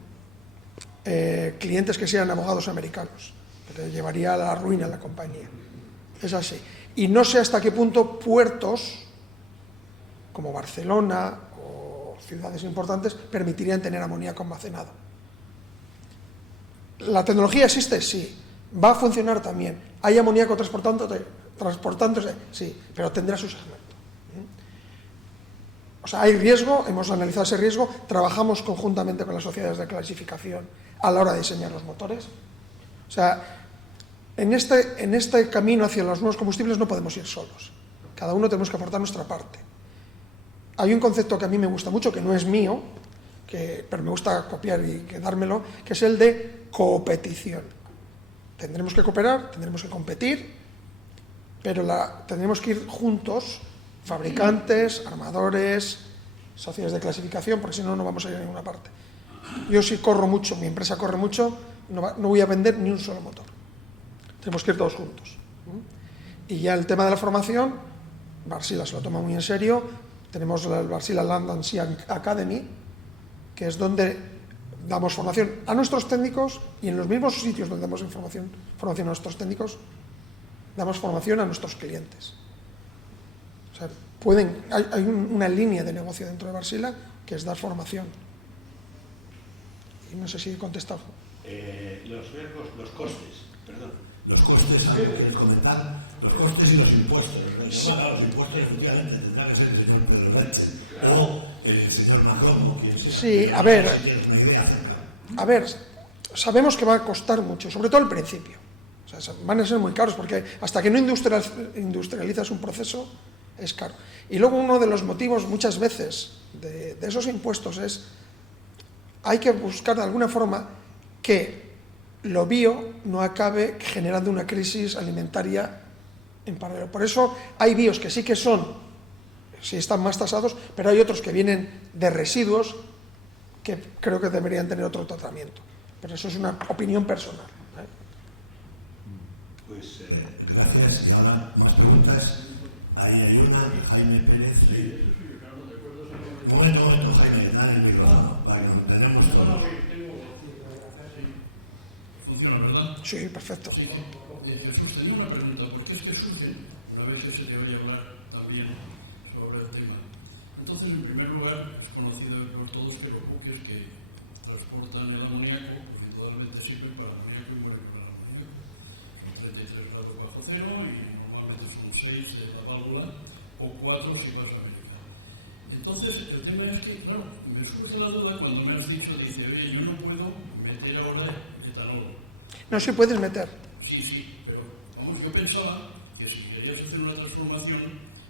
clientes que sean abogados americanos, que llevaría a la ruina a la compañía. Es así. Y no sé hasta qué punto puertos como Barcelona o ciudades importantes permitirían tener amoníaco almacenado. ¿La tecnología existe? Sí. ¿Va a funcionar? También. ¿Hay amoníaco transportándose? Sí, pero tendrá su segmento. O sea, hay riesgo, hemos analizado ese riesgo, trabajamos conjuntamente con las sociedades de clasificación a la hora de diseñar los motores. O sea, en este camino hacia los nuevos combustibles no podemos ir solos. Cada uno tenemos que aportar nuestra parte. Hay un concepto que a mí me gusta mucho, que no es mío, pero me gusta copiar y quedármelo, que es el de competición. Tendremos que cooperar, tendremos que competir, pero tendremos que ir juntos, fabricantes, armadores, sociedades de clasificación, porque si no, no vamos a ir a ninguna parte. Yo sí corro mucho, mi empresa corre mucho, no voy a vender ni un solo motor. Tenemos que ir todos juntos. Y ya el tema de la formación, Wärtsilä se lo toma muy en serio. Tenemos el Wärtsilä Land and Sea Academy, que es donde damos formación a nuestros técnicos y en los mismos sitios donde damos formación a nuestros técnicos, damos formación a nuestros clientes. O sea, hay una línea de negocio dentro de Wärtsilä que es dar formación. Y no sé si he contestado. Los costes, ¿quieres comentar? Los costes y los impuestos. Los impuestos efectivamente tendrá que ser el señor Pedro Renchen o el señor Macron o quien sea. Sí, a ver, sabemos que va a costar mucho, sobre todo al principio. O sea, van a ser muy caros porque hasta que no industrializas un proceso es caro. Y luego uno de los motivos muchas veces de esos impuestos es hay que buscar de alguna forma que lo bio no acabe generando una crisis alimentaria en paralelo. Por eso hay bios que sí están más tasados, pero hay otros que vienen de residuos que creo que deberían tener otro tratamiento. Pero eso es una opinión personal. Pues gracias. Ahora, más preguntas. Ahí hay una, Jaime Pérez. Sí. Un momento, Jaime, dale el micrófono. Vale, tenemos todos. ¿Funciona, verdad? Sí, perfecto. Sí. Jesús, tenía una pregunta, porque es que surgen, una vez que se debe hablar también sobre el tema. Entonces, en primer lugar, es conocido por todos que los buques que transportan el amoníaco, pues indudablemente sirven para amoníaco y mueren para amoníaco. Son 33 grados bajo cero y normalmente son 6 en la válvula o 4 si vas a América. Entonces, el tema es que, claro, me surge la duda cuando me has dicho, dice, oye, yo no puedo meter ahora etanol. No, sí puedes meter. Sí, pero vamos, yo pensaba que si querías hacer una transformación,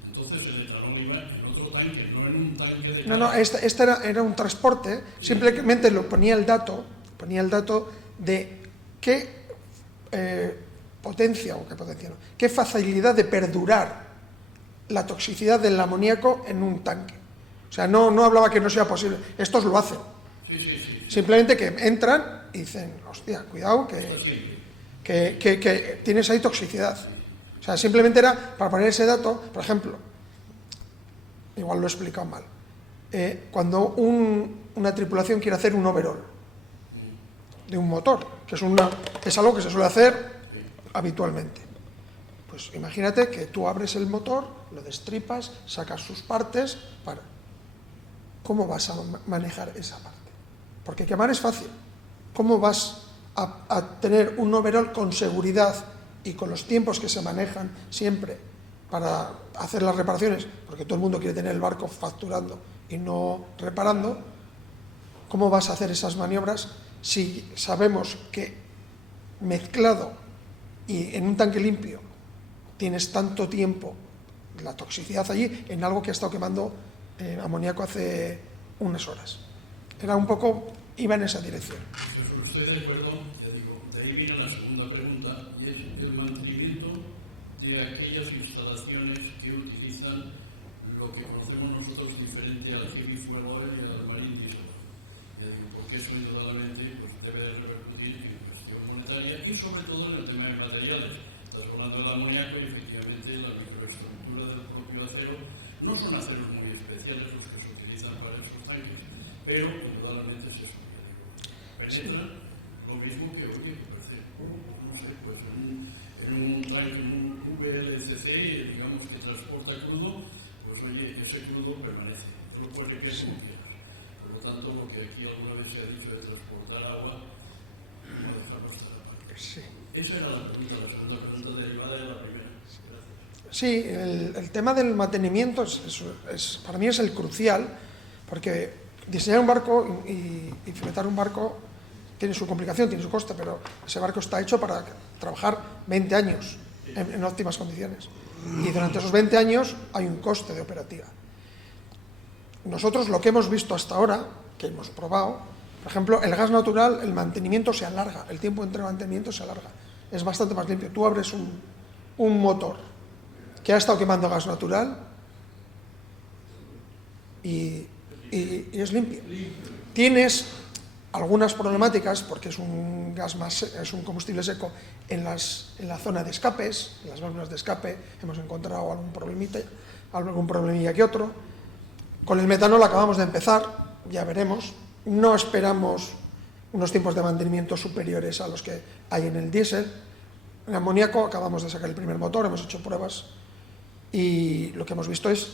entonces el etanol iba en otro tanque, no en un tanque de... No, este era un transporte, simplemente ponía el dato de qué qué facilidad de perdurar la toxicidad del amoníaco en un tanque. O sea, no hablaba que no sea posible, estos lo hacen. Sí. Simplemente que entran y dicen, hostia, cuidado que tienes ahí toxicidad. O sea, simplemente era para poner ese dato, por ejemplo, igual lo he explicado mal, cuando una tripulación quiere hacer un overhaul de un motor, que es algo que se suele hacer habitualmente. Pues imagínate que tú abres el motor, lo destripas, sacas sus partes. ¿Cómo vas a manejar esa parte? Porque quemar es fácil. ¿Cómo vas a tener un overall con seguridad y con los tiempos que se manejan siempre para hacer las reparaciones? Porque todo el mundo quiere tener el barco facturando y no reparando. ¿Cómo vas a hacer esas maniobras si sabemos que mezclado y en un tanque limpio tienes tanto tiempo la toxicidad allí en algo que ha estado quemando amoníaco hace unas horas? Era un poco, iba en esa dirección. Estoy de acuerdo, ya digo, de ahí viene la segunda pregunta, y es el mantenimiento de aquellas instalaciones que utilizan lo que conocemos nosotros diferente al heavy fuel oil y al marine diesel. Ya digo, porque eso indudablemente pues, debe repercutir en cuestión monetaria y sobre todo en el tema de materiales. Estás hablando del amoníaco y efectivamente la microestructura del propio acero no son aceros muy especiales los que se utilizan para esos tanques, pero indudablemente es eso. Penetran lo mismo que, oye, parece, no sé, pues en un tanque, en un VLCC, digamos que transporta crudo, pues oye, ese crudo permanece, te lo puedes que como quieras. Por lo tanto, lo que aquí alguna vez se ha dicho de transportar agua, no dejarlo estar aparte. Sí. Esa era la segunda pregunta derivada de la primera. Gracias. Sí, el tema del mantenimiento para mí es el crucial, porque diseñar un barco y fletar un barco tiene su complicación, tiene su coste, pero ese barco está hecho para trabajar 20 años en óptimas condiciones. Y durante esos 20 años hay un coste de operativa. Nosotros lo que hemos visto hasta ahora, que hemos probado, por ejemplo, el gas natural, el mantenimiento se alarga, el tiempo entre mantenimiento se alarga, es bastante más limpio. Tú abres un motor que ha estado quemando gas natural y es limpio. Tienes algunas problemáticas porque es un combustible seco en la zona de escapes, en las válvulas de escape hemos encontrado algún problemilla que otro. Con el metanol acabamos de empezar, ya veremos. No esperamos unos tiempos de mantenimiento superiores a los que hay en el diésel. En amoníaco acabamos de sacar el primer motor, hemos hecho pruebas y lo que hemos visto es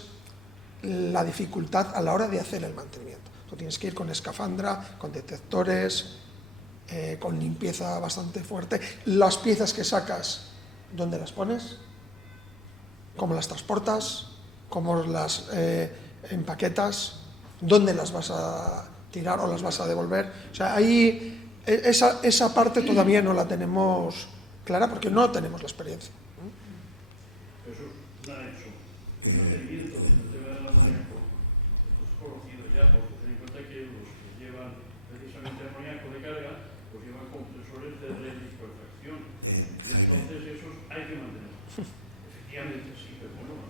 la dificultad a la hora de hacer el mantenimiento. Tú tienes que ir con escafandra, con detectores, con limpieza bastante fuerte. Las piezas que sacas, ¿dónde las pones? ¿Cómo las transportas? ¿Cómo las empaquetas? ¿Dónde las vas a tirar o las vas a devolver? O sea, ahí esa parte todavía no la tenemos clara porque no tenemos la experiencia. Jesús, un anexo. El mantenimiento del tema del amoníaco es conocido ya, porque ten en cuenta que los que llevan precisamente amoníaco de carga, pues llevan compresores de reliquefacción. Y entonces esos hay que mantener. Efectivamente sí, pero bueno,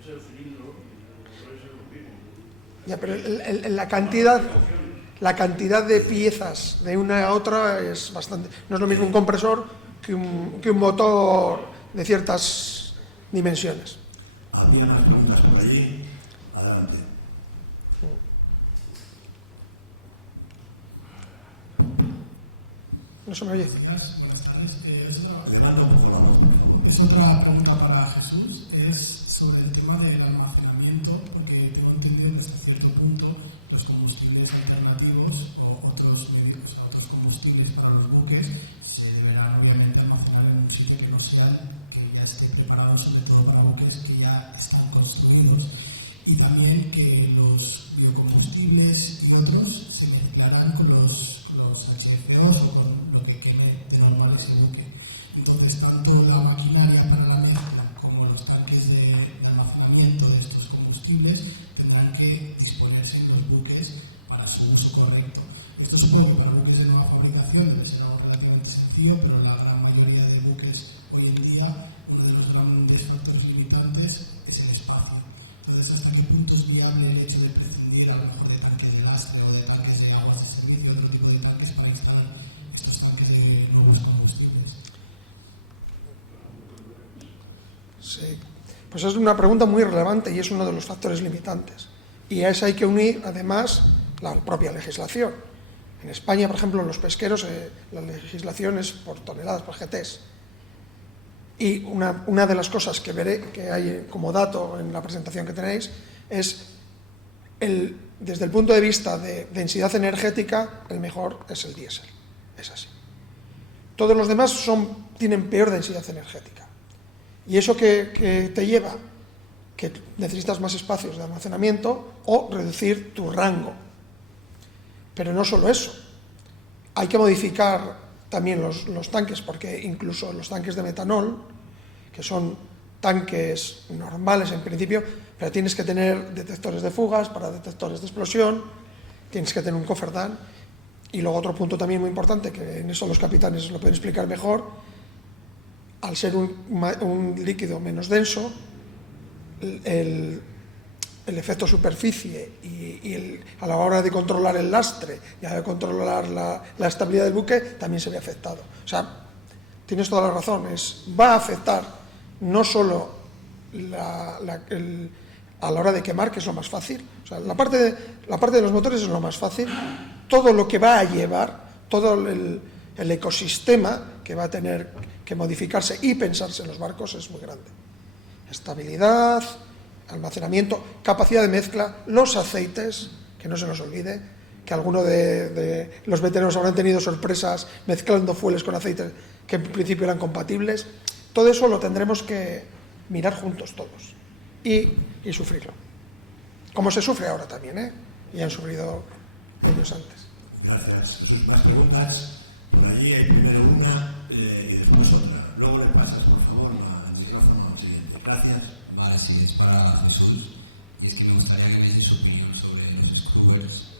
es el cilindro y el motor es lo mismo. Ya, pero la cantidad de piezas de una a otra es bastante. No es lo mismo un compresor que un motor de ciertas dimensiones. Había unas preguntas por allí. Adelante. No se me oye. Buenas tardes. Levanta un poco la voz, por favor. Es otra pregunta para Jesús. Es sobre el tema del almacenamiento, porque tengo entendido que hasta cierto punto los combustibles alternativos o otros combustibles para los buques se deberán obviamente almacenar en un sitio que ya esté preparado, sobre todo para buques que ya están construidos. Y también que los biocombustibles y otros se mezclarán con los HFOs o con lo que quede de normal ese buque. Entonces, tanto la maquinaria para la mezcla como los tanques de almacenamiento de estos combustibles tendrán que disponerse en los buques para su uso correcto. Esto supongo que para buques de nueva fabricación debe ser algo relativamente sencillo, pero en la gran mayoría de buques hoy en día uno de los grandes factores limitantes es el espacio. Entonces, ¿hasta qué punto es viable el hecho de prescindir a lo mejor de tanques de lastre o de tanques de aguas de servicio, otro tipo de tanques para instalar estos tanques de nuevos combustibles? Sí, pues es una pregunta muy relevante y es uno de los factores limitantes. Y a eso hay que unir, además, la propia legislación. En España, por ejemplo, los pesqueros, la legislación es por toneladas, por GTs. Y una de las cosas que veré, que hay como dato en la presentación que tenéis, es desde el punto de vista de densidad energética, el mejor es el diésel. Es así. Todos los demás tienen peor densidad energética. Y eso que te lleva que necesitas más espacios de almacenamiento o reducir tu rango. Pero no solo eso. Hay que modificar también los tanques, porque incluso los tanques de metanol, que son tanques normales en principio, pero tienes que tener detectores de fugas para detectores de explosión, tienes que tener un coferdán, y luego otro punto también muy importante, que en eso los capitanes lo pueden explicar mejor, al ser un líquido menos denso, el efecto superficie y a la hora de controlar el lastre y a la hora de controlar la estabilidad del buque también se ve afectado. O sea, tienes toda la razón, va a afectar no solo a la hora de quemar, que es lo más fácil, o sea, la parte de los motores es lo más fácil, todo lo que va a llevar, todo el ecosistema que va a tener que modificarse y pensarse en los barcos es muy grande. Estabilidad, almacenamiento, capacidad de mezcla, los aceites, que no se nos olvide, que algunos de los veteranos habrán tenido sorpresas mezclando fueles con aceites que en principio eran compatibles. Todo eso lo tendremos que mirar juntos todos y sufrirlo. Como se sufre ahora también, y han sufrido ellos antes. Gracias. Más preguntas. Por allí, primero una y después otra. Luego le pasas, por favor, al micrófono siguiente. Gracias. Vale, sí, es para Jesús. Y es que me gustaría que me diese su opinión sobre los scrubbers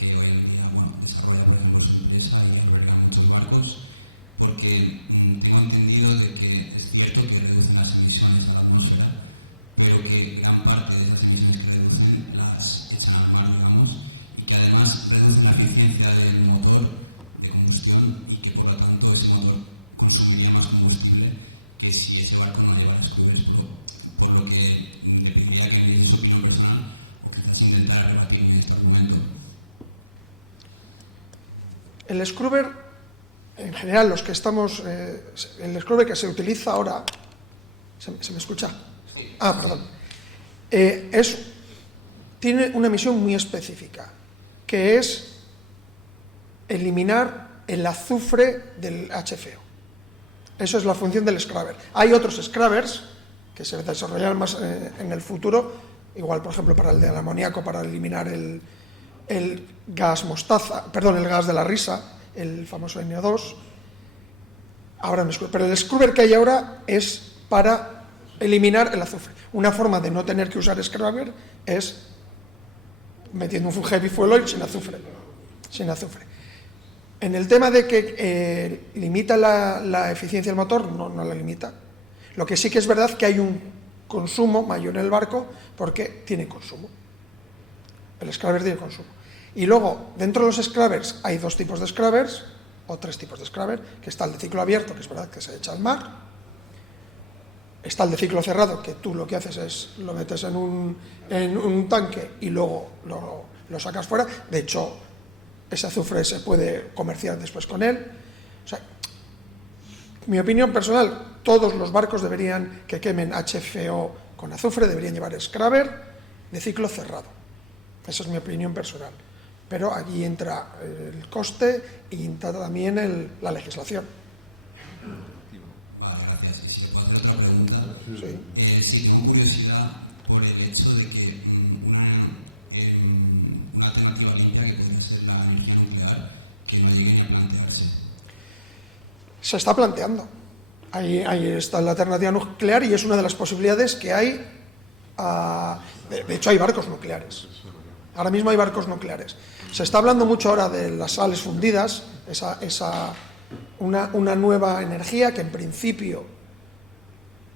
que hoy en día desarrolla, por ejemplo, su empresa y alberga muchos barcos, porque tengo entendido de que es cierto que reducen las emisiones a la atmósfera, pero que gran parte de esas emisiones que reducen las echan al mar, digamos, y que además reducen la eficiencia del motor de combustión y que por lo tanto ese motor consumiría más combustible que si ese barco no llevara scrubbers, por lo que me pediría que me diese su opinión personal o quizás intentar rebatir en este argumento. El scrubber, en general, los que estamos, el scrubber que se utiliza ahora, ¿se me escucha? Sí. Ah, perdón. Tiene una misión muy específica, que es eliminar el azufre del HFO. Eso es la función del scrubber. Hay otros scrubbers que se desarrollarán más en el futuro, igual, por ejemplo, para el del amoníaco, para eliminar el gas mostaza, perdón, el gas de la risa, el famoso NO2. Pero el scrubber que hay ahora es para eliminar el azufre. Una forma de no tener que usar scrubber es metiendo un heavy fuel oil sin azufre. En el tema de que limita la eficiencia del motor, no la limita. Lo que sí que es verdad que hay un consumo mayor en el barco porque tiene consumo. El scrubber tiene consumo. Y luego, dentro de los scrubbers hay dos tipos de scrubbers, o tres tipos de scrubber, que está el de ciclo abierto, que es verdad que se echa al mar. Está el de ciclo cerrado, que tú lo que haces es lo metes en un tanque y luego lo sacas fuera. De hecho, ese azufre se puede comerciar después con él. O sea, mi opinión personal, todos los barcos que quemen HFO con azufre deberían llevar scrubber de ciclo cerrado. Esa es mi opinión personal. Pero aquí entra el coste y entra también la legislación. Vale, gracias. Y si le puedo hacer otra pregunta. Sí. Sí, con curiosidad por el hecho de que una alternativa limpia que puede ser la energía nuclear, que no llegue ni a plantearse. Se está planteando. Ahí está la alternativa nuclear y es una de las posibilidades que hay. De hecho, hay barcos nucleares. Ahora mismo hay barcos nucleares. Se está hablando mucho ahora de las sales fundidas, una nueva energía que en principio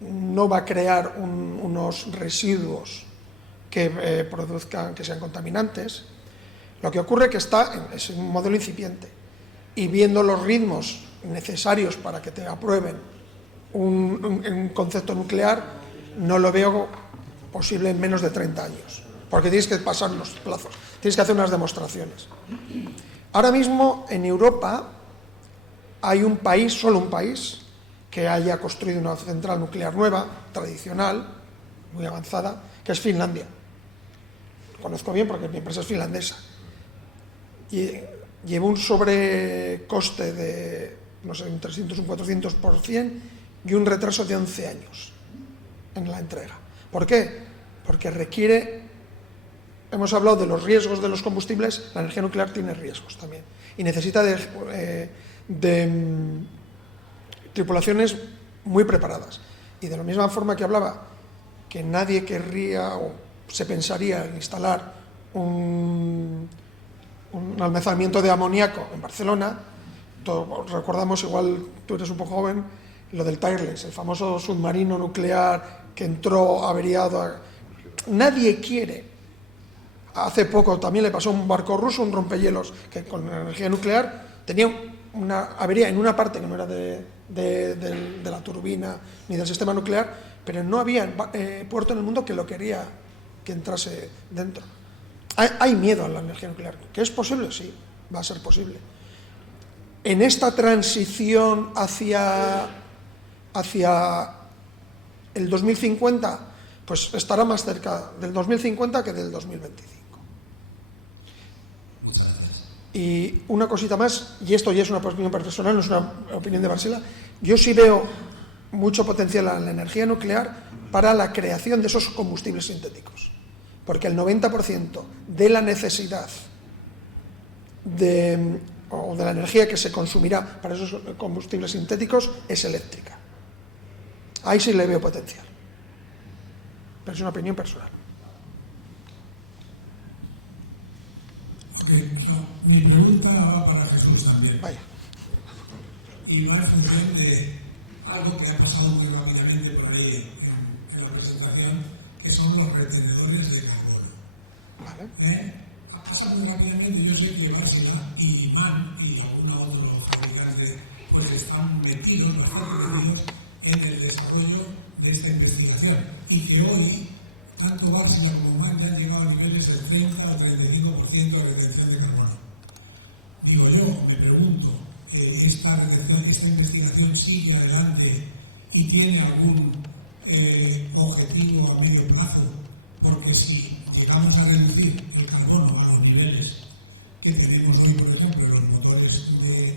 no va a crear unos residuos que produzcan, que sean contaminantes. Lo que ocurre es que es un modelo incipiente y viendo los ritmos necesarios para que te aprueben un concepto nuclear, no lo veo posible en menos de 30 años, porque tienes que pasar los plazos, tienes que hacer unas demostraciones. Ahora mismo en Europa hay solo un país, que haya construido una central nuclear nueva, tradicional, muy avanzada, que es Finlandia. Lo conozco bien porque mi empresa es finlandesa. Y lleva un sobrecoste de, no sé, un 300 o un 400% y un retraso de 11 años en la entrega. ¿Por qué? Porque requiere, hemos hablado de los riesgos de los combustibles, la energía nuclear tiene riesgos también. Y necesita de tripulaciones muy preparadas. Y de la misma forma que hablaba, que nadie querría o se pensaría en instalar un almacenamiento de amoníaco en Barcelona. Recordamos, igual tú eres un poco joven, lo del Tireless, el famoso submarino nuclear que entró averiado. Nadie quiere. Hace poco también le pasó a un barco ruso, un rompehielos, que con energía nuclear tenía una avería en una parte que no era de la turbina ni del sistema nuclear, pero no había puerto en el mundo que lo quería que entrase dentro. Hay miedo a la energía nuclear. ¿Que es posible? Sí, va a ser posible. En esta transición hacia el 2050, pues estará más cerca del 2050 que del 2025. Y una cosita más, y esto ya es una opinión personal, no es una opinión de Varsila, yo sí veo mucho potencial en la energía nuclear para la creación de esos combustibles sintéticos. Porque el 90% de la necesidad o de la energía que se consumirá para esos combustibles sintéticos es eléctrica. Ahí sí le veo potencial. Pero es una opinión personal. Okay, mi pregunta va para Jesús también. Vaya. Y va simplemente algo que ha pasado muy rápidamente por ahí en la presentación, que son los retenedores de carbono. Vale. Pasa muy rápidamente. Yo sé que Varsila y MAN y algún otro fabricante pues están metidos, bastante metidos en el desarrollo de esta investigación, y que hoy tanto Varsila como MAN ya han llegado a niveles del 30 o 35% de retención de carbono. Digo yo, me pregunto, ¿esta investigación sigue adelante y tiene algún objetivo a medio plazo? Porque si llegamos a reducir el carbono a los niveles que tenemos hoy, por ejemplo, los motores de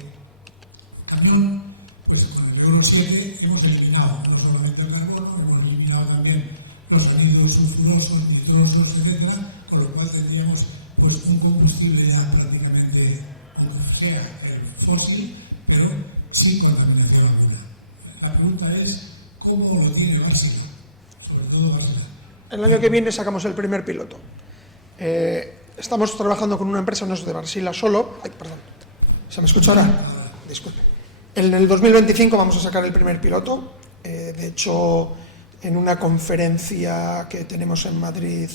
camión, pues con el Euro 7 hemos eliminado no solamente el carbono, hemos eliminado también los anhídridos sulfurosos, nitrosos, etcétera, con lo cual tendríamos pues un combustible ya prácticamente, aunque sea el fósil, pero sin contaminación alguna. La pregunta es, ¿cómo lo tiene Varsila? Sobre todo Varsila. El año que viene sacamos el primer piloto. Estamos trabajando con una empresa, no es de Varsila solo. Ay, perdón. ¿Se me escucha ahora? Disculpe. En el 2025 vamos a sacar el primer piloto. De hecho, en una conferencia que tenemos en Madrid,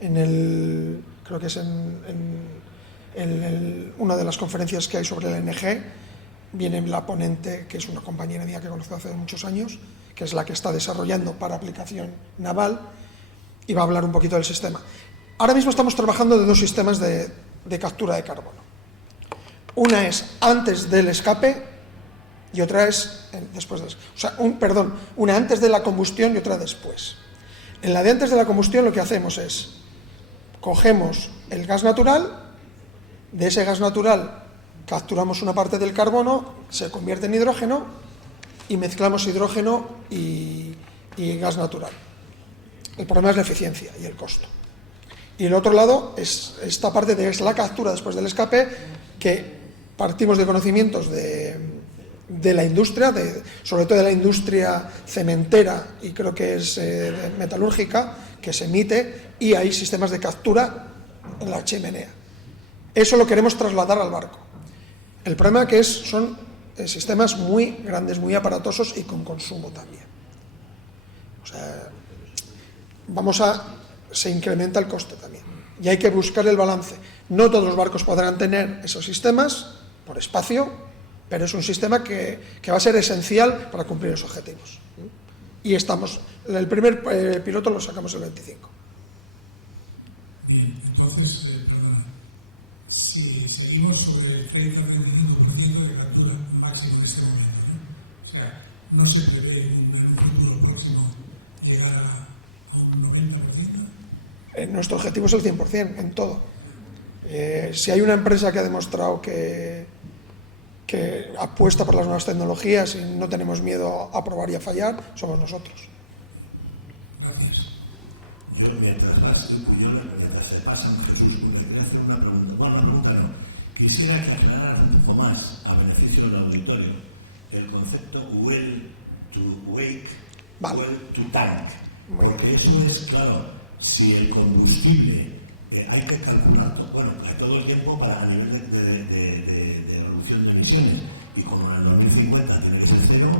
creo que es una de las conferencias que hay sobre el LNG, viene la ponente, que es una compañera mía que conozco hace muchos años, que es la que está desarrollando para aplicación naval, y va a hablar un poquito del sistema. Ahora mismo estamos trabajando de dos sistemas de captura de carbono. Una es antes del escape y otra es después de... una antes de la combustión y otra después. En la de antes de la combustión lo que hacemos es, cogemos el gas natural, de ese gas natural capturamos una parte del carbono, se convierte en hidrógeno y mezclamos hidrógeno y gas natural. El problema es la eficiencia y el costo. Y el otro lado es esta parte de la captura después del escape, que partimos de conocimientos de la industria, sobre todo de la industria cementera y creo que es metalúrgica, que se emite, y hay sistemas de captura en la chimenea. Eso lo queremos trasladar al barco. El problema que son sistemas muy grandes, muy aparatosos y con consumo también. O sea, se incrementa el coste también. Y hay que buscar el balance. No todos los barcos podrán tener esos sistemas por espacio, pero es un sistema que va a ser esencial para cumplir los objetivos. Y el primer piloto lo sacamos el 25. Bien, entonces, si seguimos sobre el 30-35% de captura máximo en este momento, ¿no? O sea, no se prevé en un futuro próximo llegar a un 90%. Nuestro objetivo es el 100% en todo. Si hay una empresa que ha demostrado que apuesta por las nuevas tecnologías y no tenemos miedo a probar y a fallar, somos nosotros. Gracias. Yo, mientras se pasan, Jesús, me quería hacer una pregunta. Bueno, una pregunta no. Quisiera que aclararas un poco más, a beneficio del auditorio, el concepto well to wake, vale. well to tank. Muy Porque bien. eso es, claro, si el combustible hay que calcular, bueno, todo el tiempo para a nivel de reducción de emisiones, y como en el 2050 tiene que ser cero,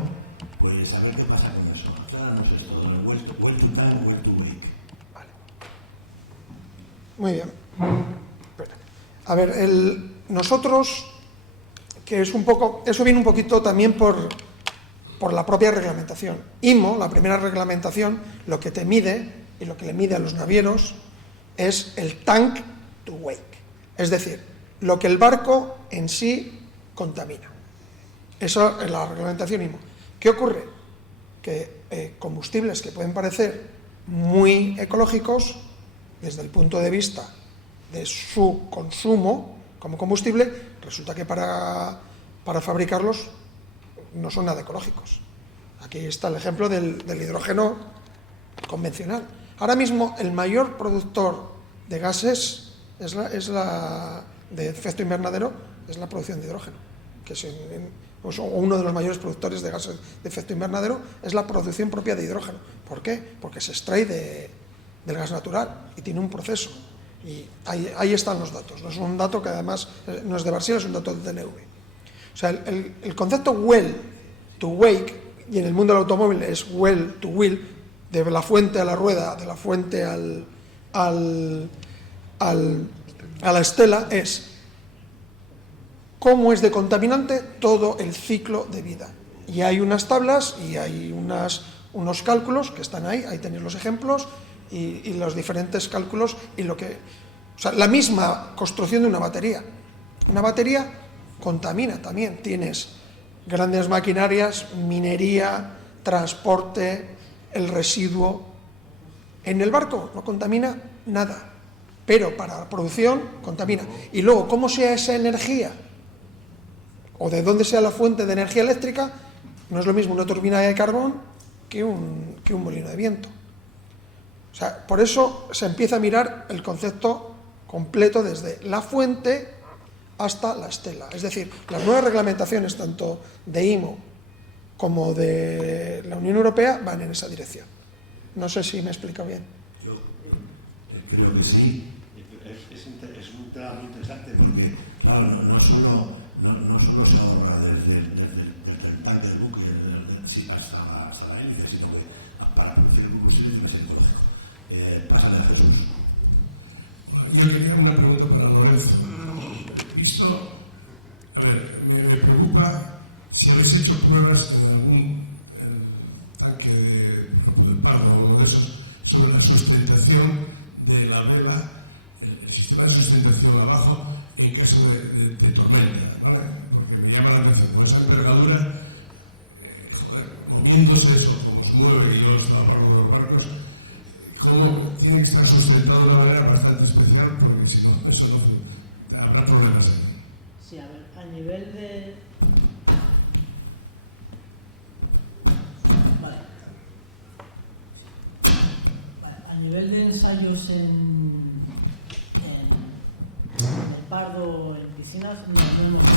pues a ver qué pasa con eso. Acláranos esto, el well to tank, well to wake. Vale. Muy bien. A ver, nosotros, que es un poco, eso viene un poquito también por la propia reglamentación. IMO, la primera reglamentación, lo que te mide y lo que le mide a los navieros es el tank to wake, es decir, lo que el barco en sí contamina. Eso es la reglamentación IMO. ¿Qué ocurre? Que combustibles que pueden parecer muy ecológicos desde el punto de vista de su consumo como combustible, resulta que para fabricarlos no son nada ecológicos. Aquí está el ejemplo del hidrógeno convencional. Ahora mismo el mayor productor de gases de efecto invernadero es la producción de hidrógeno, que es uno de los mayores productores de gases de efecto invernadero es la producción propia de hidrógeno. ¿Por qué? Porque se extrae del gas natural y tiene un proceso. Y ahí están los datos. No es un dato que además no es de Barcil, es un dato del DNV. O sea, el concepto well to wake, y en el mundo del automóvil es well to wheel, de la fuente a la rueda, de la fuente a la estela, es cómo es de contaminante todo el ciclo de vida. Y hay unas tablas y hay unos cálculos que están ahí tenéis los ejemplos y los diferentes cálculos y o sea, la misma construcción de una batería. Una batería contamina también. Tienes grandes maquinarias, minería, transporte, el residuo. En el barco no contamina nada, pero para la producción contamina. Y luego, ¿cómo sea esa energía? O de dónde sea la fuente de energía eléctrica, no es lo mismo una turbina de carbón que un molino de viento. O sea, por eso se empieza a mirar el concepto completo desde la fuente hasta la estela. Es decir, las nuevas reglamentaciones, tanto de IMO como de la Unión Europea, van en esa dirección. No sé si me explico bien. Yo creo que sí. Es un tema muy interesante porque, claro, no solo se ahorra desde el tanque del buque hasta la hélice, sino que para producir combustible es ecológico. Pásale a Jesús. Yo quería hacer una pregunta para Lorenzo. Visto, a ver, me preocupa si habéis hecho pruebas en algún tanque del Pardo o de eso, sobre la sustentación de la vela, el sistema de sustentación abajo en caso de tormenta, ¿vale? Porque me llama la atención, con esa envergadura, moviéndose eso, como se mueve y los barcos de los barcos, cómo tiene que estar sustentado de una manera bastante especial, porque si no, eso no habrá problemas. Sí, a ver, a nivel de... Vale. A nivel de ensayos en el Pardo, en piscinas, no hemos hecho.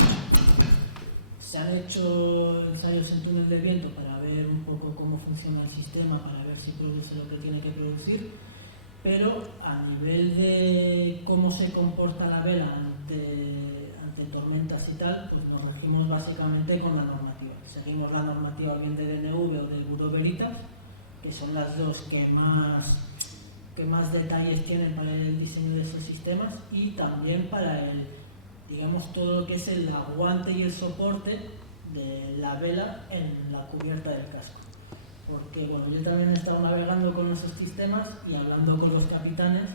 Se han hecho ensayos en túnel de viento para ver un poco cómo funciona el sistema, para ver si produce lo que tiene que producir, pero a nivel de cómo se comporta la vela ante tormentas y tal, pues nos regimos básicamente con la normativa. Seguimos la normativa bien de DNV o del Bureau Veritas, que son las dos que más detalles tienen para el diseño de esos sistemas y también para digamos, todo lo que es el aguante y el soporte de la vela en la cubierta del casco. Porque, bueno, yo también he estado navegando con esos sistemas y hablando con los capitanes,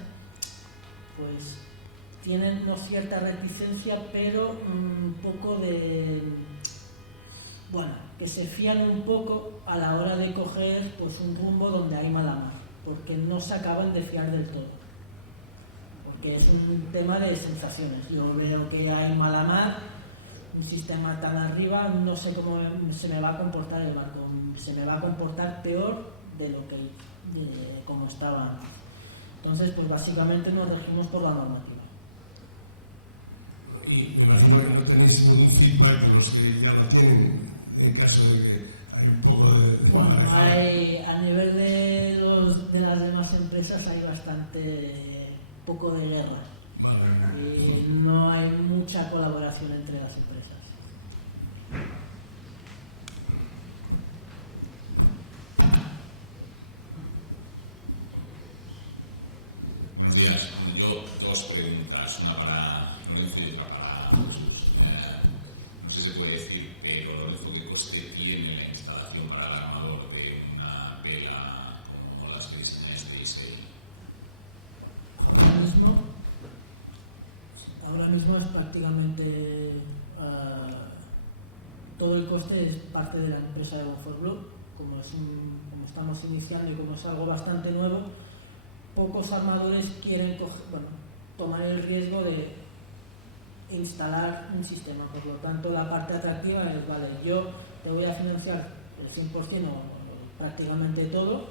pues tienen no cierta reticencia, pero un poco de... Bueno, que se fían un poco a la hora de coger pues, un rumbo donde hay mala mar, porque no se acaban de fiar del todo. Porque es un tema de sensaciones. Yo veo que hay mala mar, un sistema tan arriba, no sé cómo se me va a comportar el barco, se me va a comportar peor de lo que como estaba antes. Entonces, pues básicamente nos regimos por la normativa. Y me imagino que no tenéis ningún feedback de los que ya lo tienen, en caso de que hay un poco de bueno, a nivel de las demás empresas hay bastante poco de guerra. Y no hay mucha colaboración entre las empresas. Buenos días. Yo dos preguntas, una para Lorenzo y otra para Jesús. No sé si se puede decir, pero Lorenzo, ¿qué coste tiene la instalación para el armador de una vela como las que diseñasteis? Ahora mismo es prácticamente todo el coste es parte de la empresa de One4Blue. Como estamos iniciando y como es algo bastante nuevo, pocos armadores quieren tomar el riesgo de instalar un sistema. Por lo tanto, la parte atractiva es, vale, yo te voy a financiar el 100% o prácticamente todo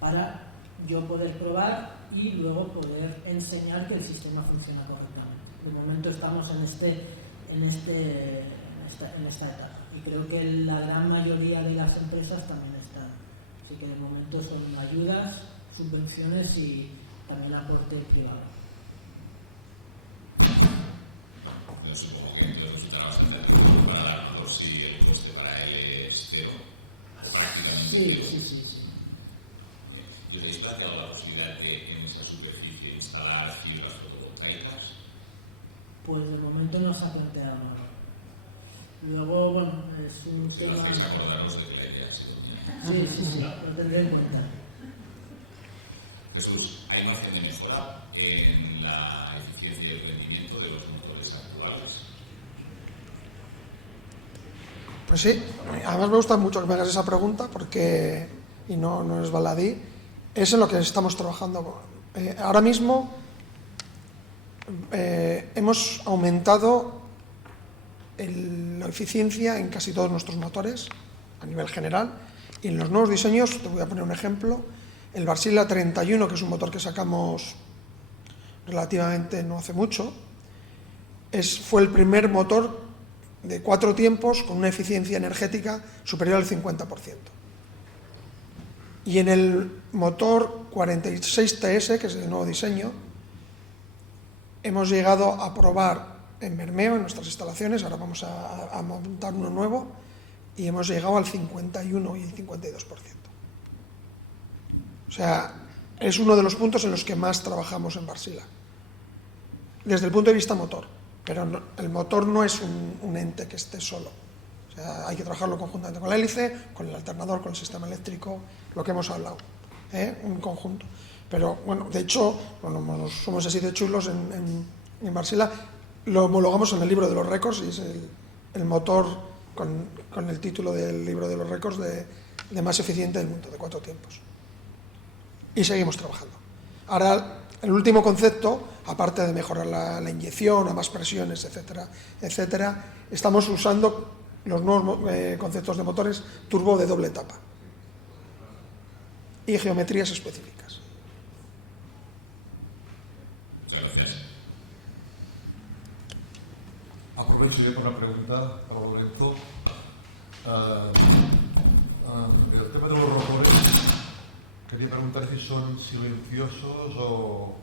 para yo poder probar y luego poder enseñar que el sistema funciona correctamente. De momento estamos en esta etapa y creo que la gran mayoría de las empresas también están. Así que de momento son ayudas, subvenciones y también aporte privado. Yo supongo que entonces resultará bastante atractivo para el armador si el coste para él es cero, o prácticamente cero. Sí. ¿Y os habéis planteado la posibilidad de en esa superficie instalar fibras fotovoltaicas? Pues de momento no se ha planteado nada. Luego, bueno, es un Si tema... lo hacéis, acordaros de que la idea ha sido Sí, lo tendré en cuenta. Jesús, ¿hay margen de mejora en la eficiencia y el rendimiento de los motores actuales? Pues sí, además me gusta mucho que me hagas esa pregunta porque, y no es baladí, es en lo que estamos trabajando. Ahora mismo hemos aumentado la eficiencia en casi todos nuestros motores a nivel general y en los nuevos diseños, te voy a poner un ejemplo, el Wärtsilä 31, que es un motor que sacamos relativamente no hace mucho, fue el primer motor de 4 tiempos con una eficiencia energética superior al 50%. Y en el motor 46TS, que es el nuevo diseño, hemos llegado a probar en Bermeo, en nuestras instalaciones, ahora vamos a montar uno nuevo, y hemos llegado al 51 y el 52%. O sea, es uno de los puntos en los que más trabajamos en Wärtsilä, desde el punto de vista motor, pero el motor no es un ente que esté solo. O sea, hay que trabajarlo conjuntamente con la hélice, con el alternador, con el sistema eléctrico, lo que hemos hablado, un conjunto. Pero bueno, de hecho, bueno, somos así de chulos en Wärtsilä, lo homologamos en el libro de los récords y es el motor con el título del libro de los récords de más eficiente del mundo, de 4 tiempos. Y seguimos trabajando. Ahora, el último concepto, aparte de mejorar la inyección, a más presiones, etcétera, etcétera, estamos usando los nuevos conceptos de motores turbo de doble etapa y geometrías específicas. Muchas gracias. Aprovecho yo con una pregunta para Lorenzo. El tema de los rotores, quería preguntar si son silenciosos o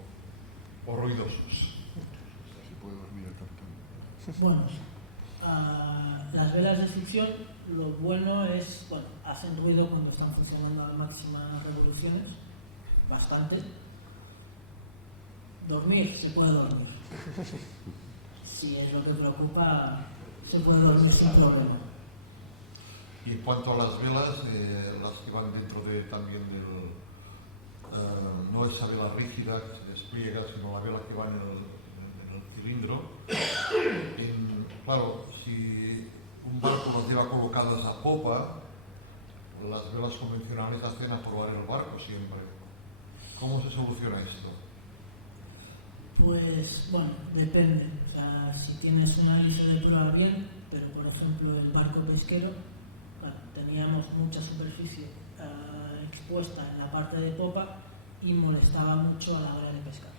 ruidosos. Bueno, las velas de fricción, lo bueno es, bueno, hacen ruido cuando están funcionando a máximas revoluciones, bastante. Dormir, se puede dormir. Si es lo que preocupa, se puede dormir sin problema. Y en cuanto a las velas, las que van dentro también no esa vela rígida que se despliega, sino la vela que va en el cilindro. Claro, si un barco las lleva colocadas a popa, las velas convencionales hacen aprobar el barco siempre. ¿Cómo se soluciona esto? Pues bueno, depende. O sea, si tienes una hélice de prueba bien, pero por ejemplo el barco pesquero, bueno, teníamos mucha superficie expuesta en la parte de popa y molestaba mucho a la hora de pescar,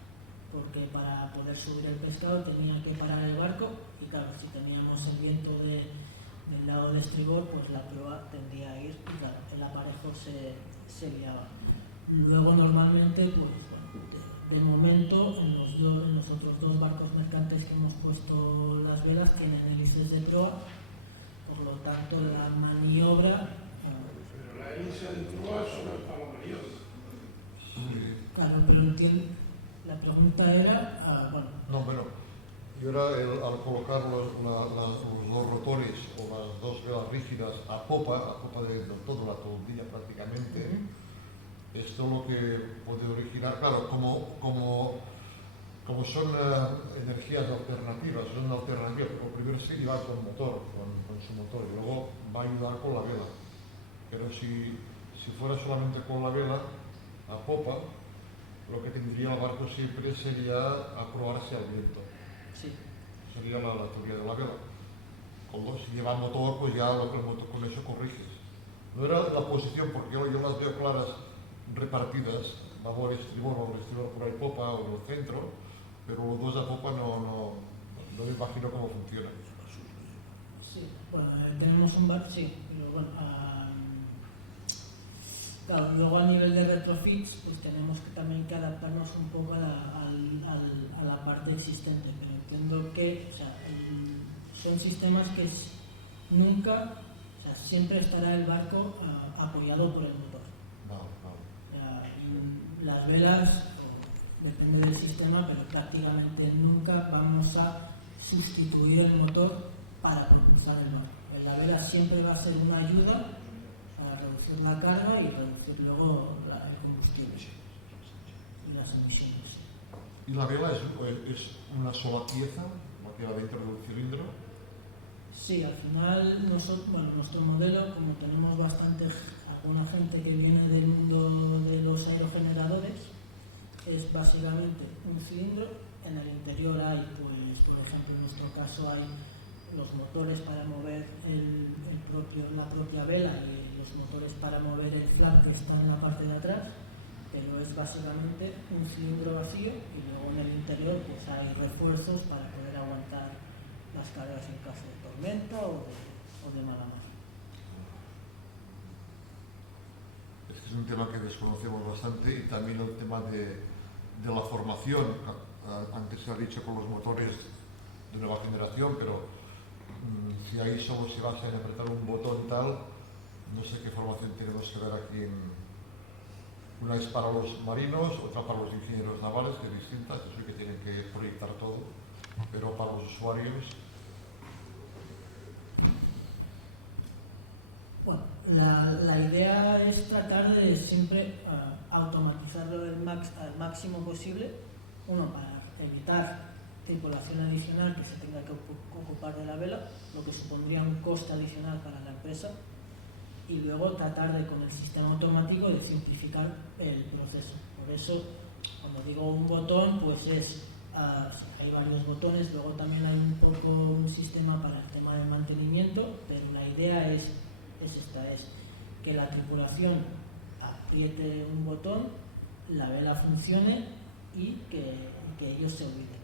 porque para poder subir el pescado tenía que parar el barco y claro, si teníamos el viento del lado de estribor, pues la proa tendía a ir y claro, el aparejo se liaba. Luego normalmente, pues de momento en los otros dos barcos mercantes que hemos puesto las velas tienen hélices de proa, por lo tanto la maniobra... Pero la hélice de proa solo es para la maniobra. Claro, pero entiendo, la pregunta era... bueno. No, bueno, yo era al colocar los dos rotores o las dos velas rígidas a popa de toda la toldilla prácticamente, esto lo que puede originar, claro, como son energías alternativas, porque primero sí lleva con motor, con su motor, y luego va a ayudar con la vela. Pero si fuera solamente con la vela a popa, lo que tendría el barco siempre sería aprobarse al viento. Sí. Sería la teoría de la vela. Si lleva motor, pues ya lo que el motor con eso corriges. No era la posición, porque yo las veo claras repartidas, babor, estribor por ahí popa o en el centro, pero los dos a popa no me imagino cómo funciona. Sí, bueno, tenemos un barco, sí, pero bueno, claro, luego a nivel de retrofits, pues tenemos que también que adaptarnos un poco a la parte existente, pero entiendo que, o sea, son sistemas que nunca, o sea, siempre estará el barco apoyado por el motor. Las velas, depende del sistema, pero prácticamente nunca vamos a sustituir el motor para propulsar el barco. La vela siempre va a ser una ayuda para reducir la carga y reducir luego el combustible y las emisiones. ¿Y la vela es una sola pieza, la que va dentro del cilindro? Sí, al final nuestro modelo, como tenemos alguna gente que viene del mundo de los aerogeneradores, es básicamente un cilindro. En el interior hay, pues, por ejemplo, en nuestro caso hay los motores para mover la propia vela y los motores para mover el flap que están en la parte de atrás, pero es básicamente un cilindro vacío y luego en el interior pues hay refuerzos para poder aguantar las cargas en caso de tormenta o de mala mar. Es un tema que desconocemos bastante y también el tema de la formación. Antes se ha dicho con los motores de nueva generación, pero si ahí solo se basa en apretar un botón tal, no sé qué formación tenemos que dar aquí. Una es para los marinos, otra para los ingenieros navales, que es distinta, eso sí que tienen que proyectar todo, pero para los usuarios... Bueno, la idea es tratar de siempre automatizarlo al máximo posible, uno para evitar tripulación adicional que se tenga que ocupar de la vela, lo que supondría un coste adicional para la empresa, y luego tratar de, con el sistema automático, de simplificar el proceso. Por eso, cuando digo un botón, pues hay varios botones, luego también hay un sistema para el tema del mantenimiento, pero la idea es que la tripulación apriete un botón, la vela funcione y que ellos se olviden.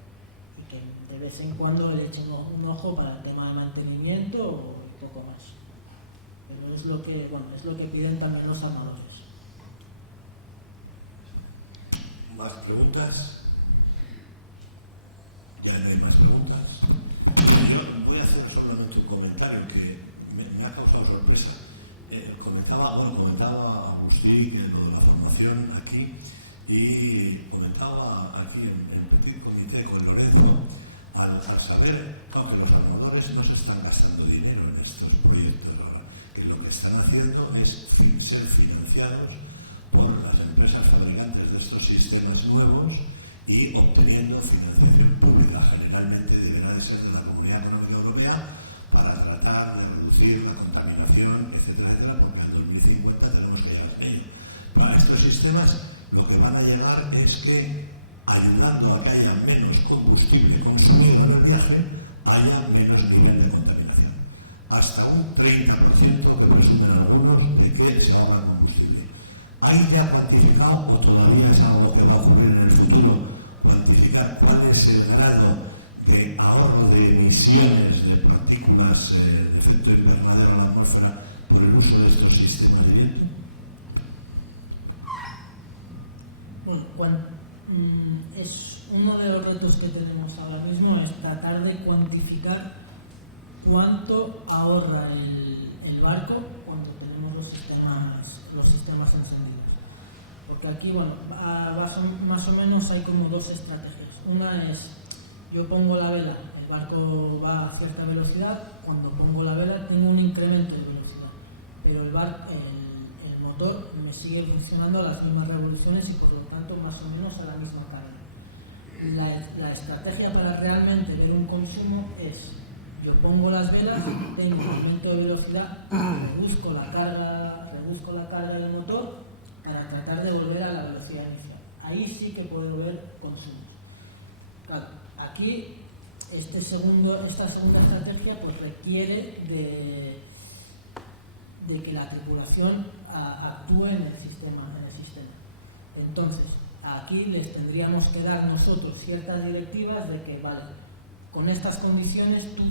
Y que de vez en cuando le echen un ojo para el tema de mantenimiento o poco más. Pero es lo que piden también los armadores. ¿Más preguntas? Ya no hay más preguntas. Yo voy a hacer solamente un comentario que me ha causado sorpresa. Comentaba Agustín lo de la formación aquí y comentaba aquí en el petit comité con Lorenzo al saber que los armadores no se están gastando dinero en estos proyectos ahora, que lo que están haciendo es ser financiados por las empresas fabricantes de estos sistemas nuevos y obteniendo financiación pública, generalmente deberá de ser de la Comunidad Económica Europea, para tratar de reducir la contaminación, etcétera, etcétera, porque al 2050 tenemos que llegar a ello. Para estos sistemas lo que van a llegar es que, ayudando a que haya menos combustible consumido en el viaje, haya menos nivel de contaminación. Hasta un 30% que presumen algunos de que se ahorra combustible. ¿Hay ya cuantificado o todavía es algo que va a ocurrir en el futuro? Cuantificar cuál es el grado de ahorro de emisiones de partículas de efecto invernadero a la atmósfera por el uso de estos sistemas de viento. Bueno, es uno de los retos que tenemos ahora mismo, es tratar de cuantificar cuánto ahorra el barco cuando tenemos los sistemas encendidos. Porque aquí, bueno, más o menos hay como dos estrategias. Una es, yo pongo la vela, el barco va a cierta velocidad, cuando pongo la vela tengo un incremento de velocidad, pero el motor me sigue funcionando a las mismas revoluciones y por lo tanto más o menos a la misma carga. La estrategia para realmente ver un consumo es, yo pongo las velas, tengo un aumento de velocidad, reduzco la carga del motor para tratar de volver a la velocidad inicial. Ahí sí que puedo ver consumos. Claro, aquí esta segunda estrategia pues requiere de que la tripulación actúe en el sistema. Entonces, aquí les tendríamos que dar nosotros ciertas directivas de que, vale, con estas condiciones tú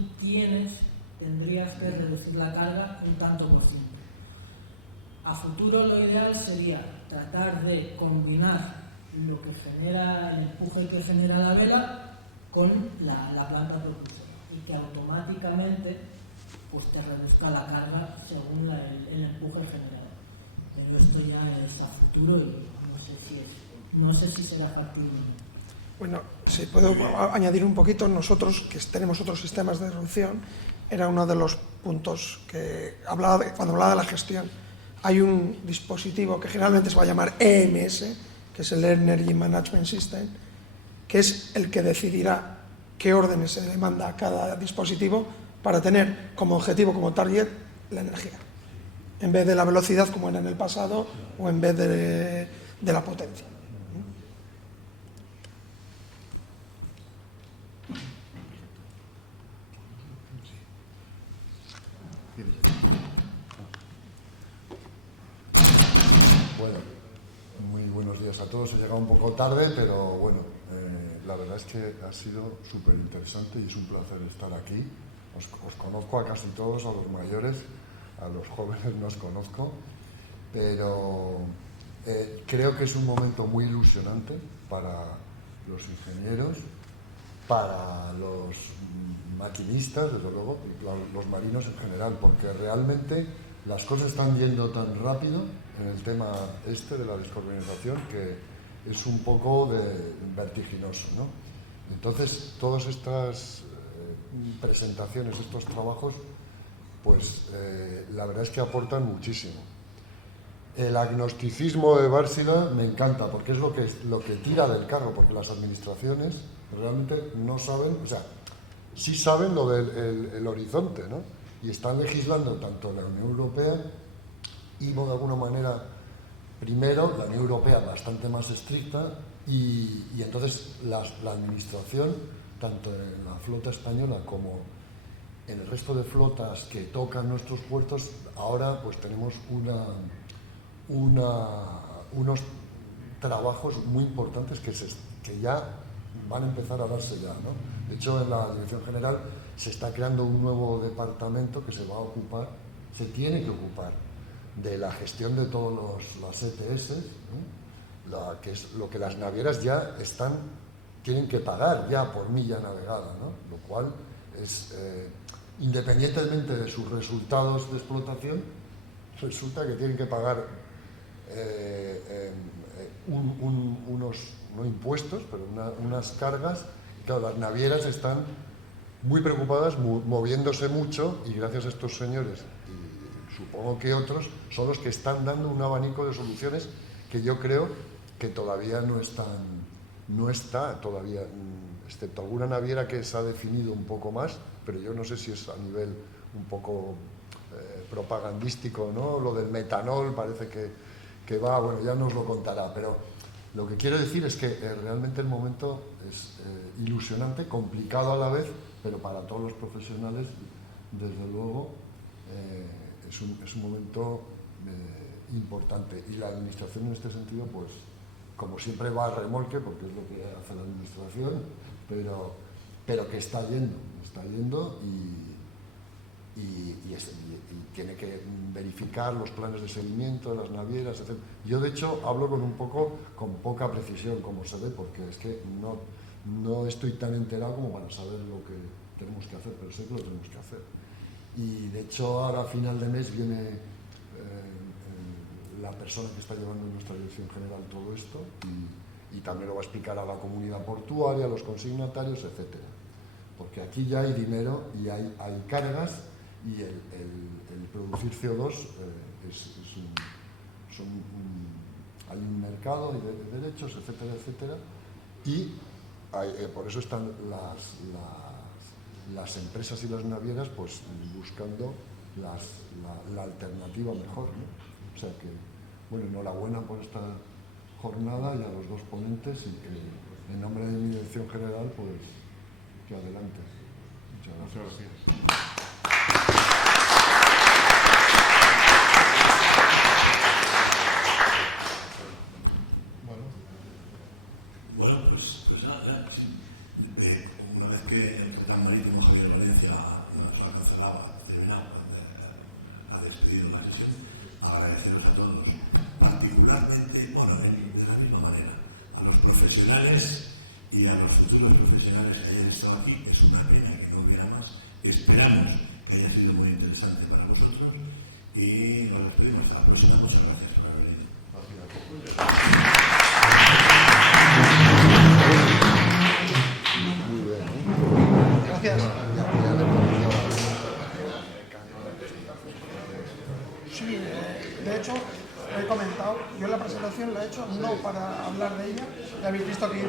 tendrías que reducir la carga un tanto por ciento. A futuro lo ideal sería tratar de combinar lo que genera, el empuje que genera la vela con la planta propulsora y que automáticamente pues te reduzca la carga según el empuje generado. Pero esto ya es a futuro y no sé si será factible. Bueno, si puedo añadir un poquito, nosotros que tenemos otros sistemas de reducción, era uno de los puntos que cuando hablaba de la gestión. Hay un dispositivo que generalmente se va a llamar EMS, que es el Energy Management System, que es el que decidirá qué órdenes se le manda a cada dispositivo para tener como objetivo, como target, la energía, en vez de la velocidad como era en el pasado o en vez de la potencia. Bueno, muy buenos días a todos. He llegado un poco tarde, pero bueno, la verdad es que ha sido súper interesante y es un placer estar aquí. Os conozco a casi todos, a los mayores, a los jóvenes no os conozco, pero creo que es un momento muy ilusionante para los ingenieros, para los maquinistas, desde luego, y los marinos en general, porque realmente las cosas están yendo tan rápido en el tema de la descarbonización que es un poco vertiginoso, ¿no? Entonces, todas estas presentaciones, estos trabajos, pues la verdad es que aportan muchísimo. El agnosticismo de Bárcila me encanta porque es lo que tira del carro, porque las administraciones realmente no saben, o sea, sí saben lo del horizonte, ¿no? Y están legislando tanto la Unión Europea y de alguna manera, primero, la Unión Europea bastante más estricta y entonces la administración, tanto en la flota española como en el resto de flotas que tocan nuestros puertos, ahora pues tenemos unos trabajos muy importantes que ya van a empezar a darse ya, ¿no? De hecho, en la Dirección General se está creando un nuevo departamento que se tiene que ocupar de la gestión de todas las ETS, ¿no? Que es lo que las navieras ya tienen que pagar ya por milla navegada, ¿no? Lo cual es, independientemente de sus resultados de explotación, resulta que tienen que pagar unos, no impuestos, pero unas cargas. Y claro, las navieras están muy preocupadas, moviéndose mucho, y gracias a estos señores, y supongo que otros, son los que están dando un abanico de soluciones que yo creo que todavía no está todavía, excepto alguna naviera que se ha definido un poco más, pero yo no sé si es a nivel un poco propagandístico, ¿no? Lo del metanol parece que va, bueno, ya nos lo contará, pero lo que quiero decir es que realmente el momento es ilusionante, complicado a la vez, pero para todos los profesionales, desde luego, es un momento importante. Y la administración en este sentido, pues, como siempre va a remolque, porque es lo que hace la administración, pero que está yendo y tiene que verificar los planes de seguimiento de las navieras, etc. Yo, de hecho, hablo con poca precisión, como se ve, porque es que no estoy tan enterado como para saber lo que tenemos que hacer, pero sé que lo tenemos que hacer. Y, de hecho, ahora a final de mes viene la persona que está llevando en nuestra dirección general todo esto y también lo va a explicar a la comunidad portuaria, a los consignatarios, etcétera. Porque aquí ya hay dinero y hay cargas y el producir CO2 hay un mercado de derechos, etcétera, etcétera, y por eso están las empresas y las navieras pues buscando la alternativa mejor, ¿no? O sea que, bueno, enhorabuena por esta jornada y a los dos ponentes, y que en nombre de mi dirección general, pues que adelante. Muchas gracias. Bueno, pues nada, sí. Una vez que tanto tan Marí como Javier Valencia nos ha cancelado, ha terminado, ha despedido la sesión, agradeceros a todos, particularmente, bueno, de la misma manera, a los profesionales y a los futuros profesionales que hayan estado aquí. Es una pena que no hubiera más. Esperamos que haya sido muy interesante para vosotros y nos despedimos hasta la próxima. Muchas gracias por haber venido. Muy bien. Gracias. Sí, de hecho, he comentado, yo la presentación la he hecho no para hablar de ella, ya habéis visto que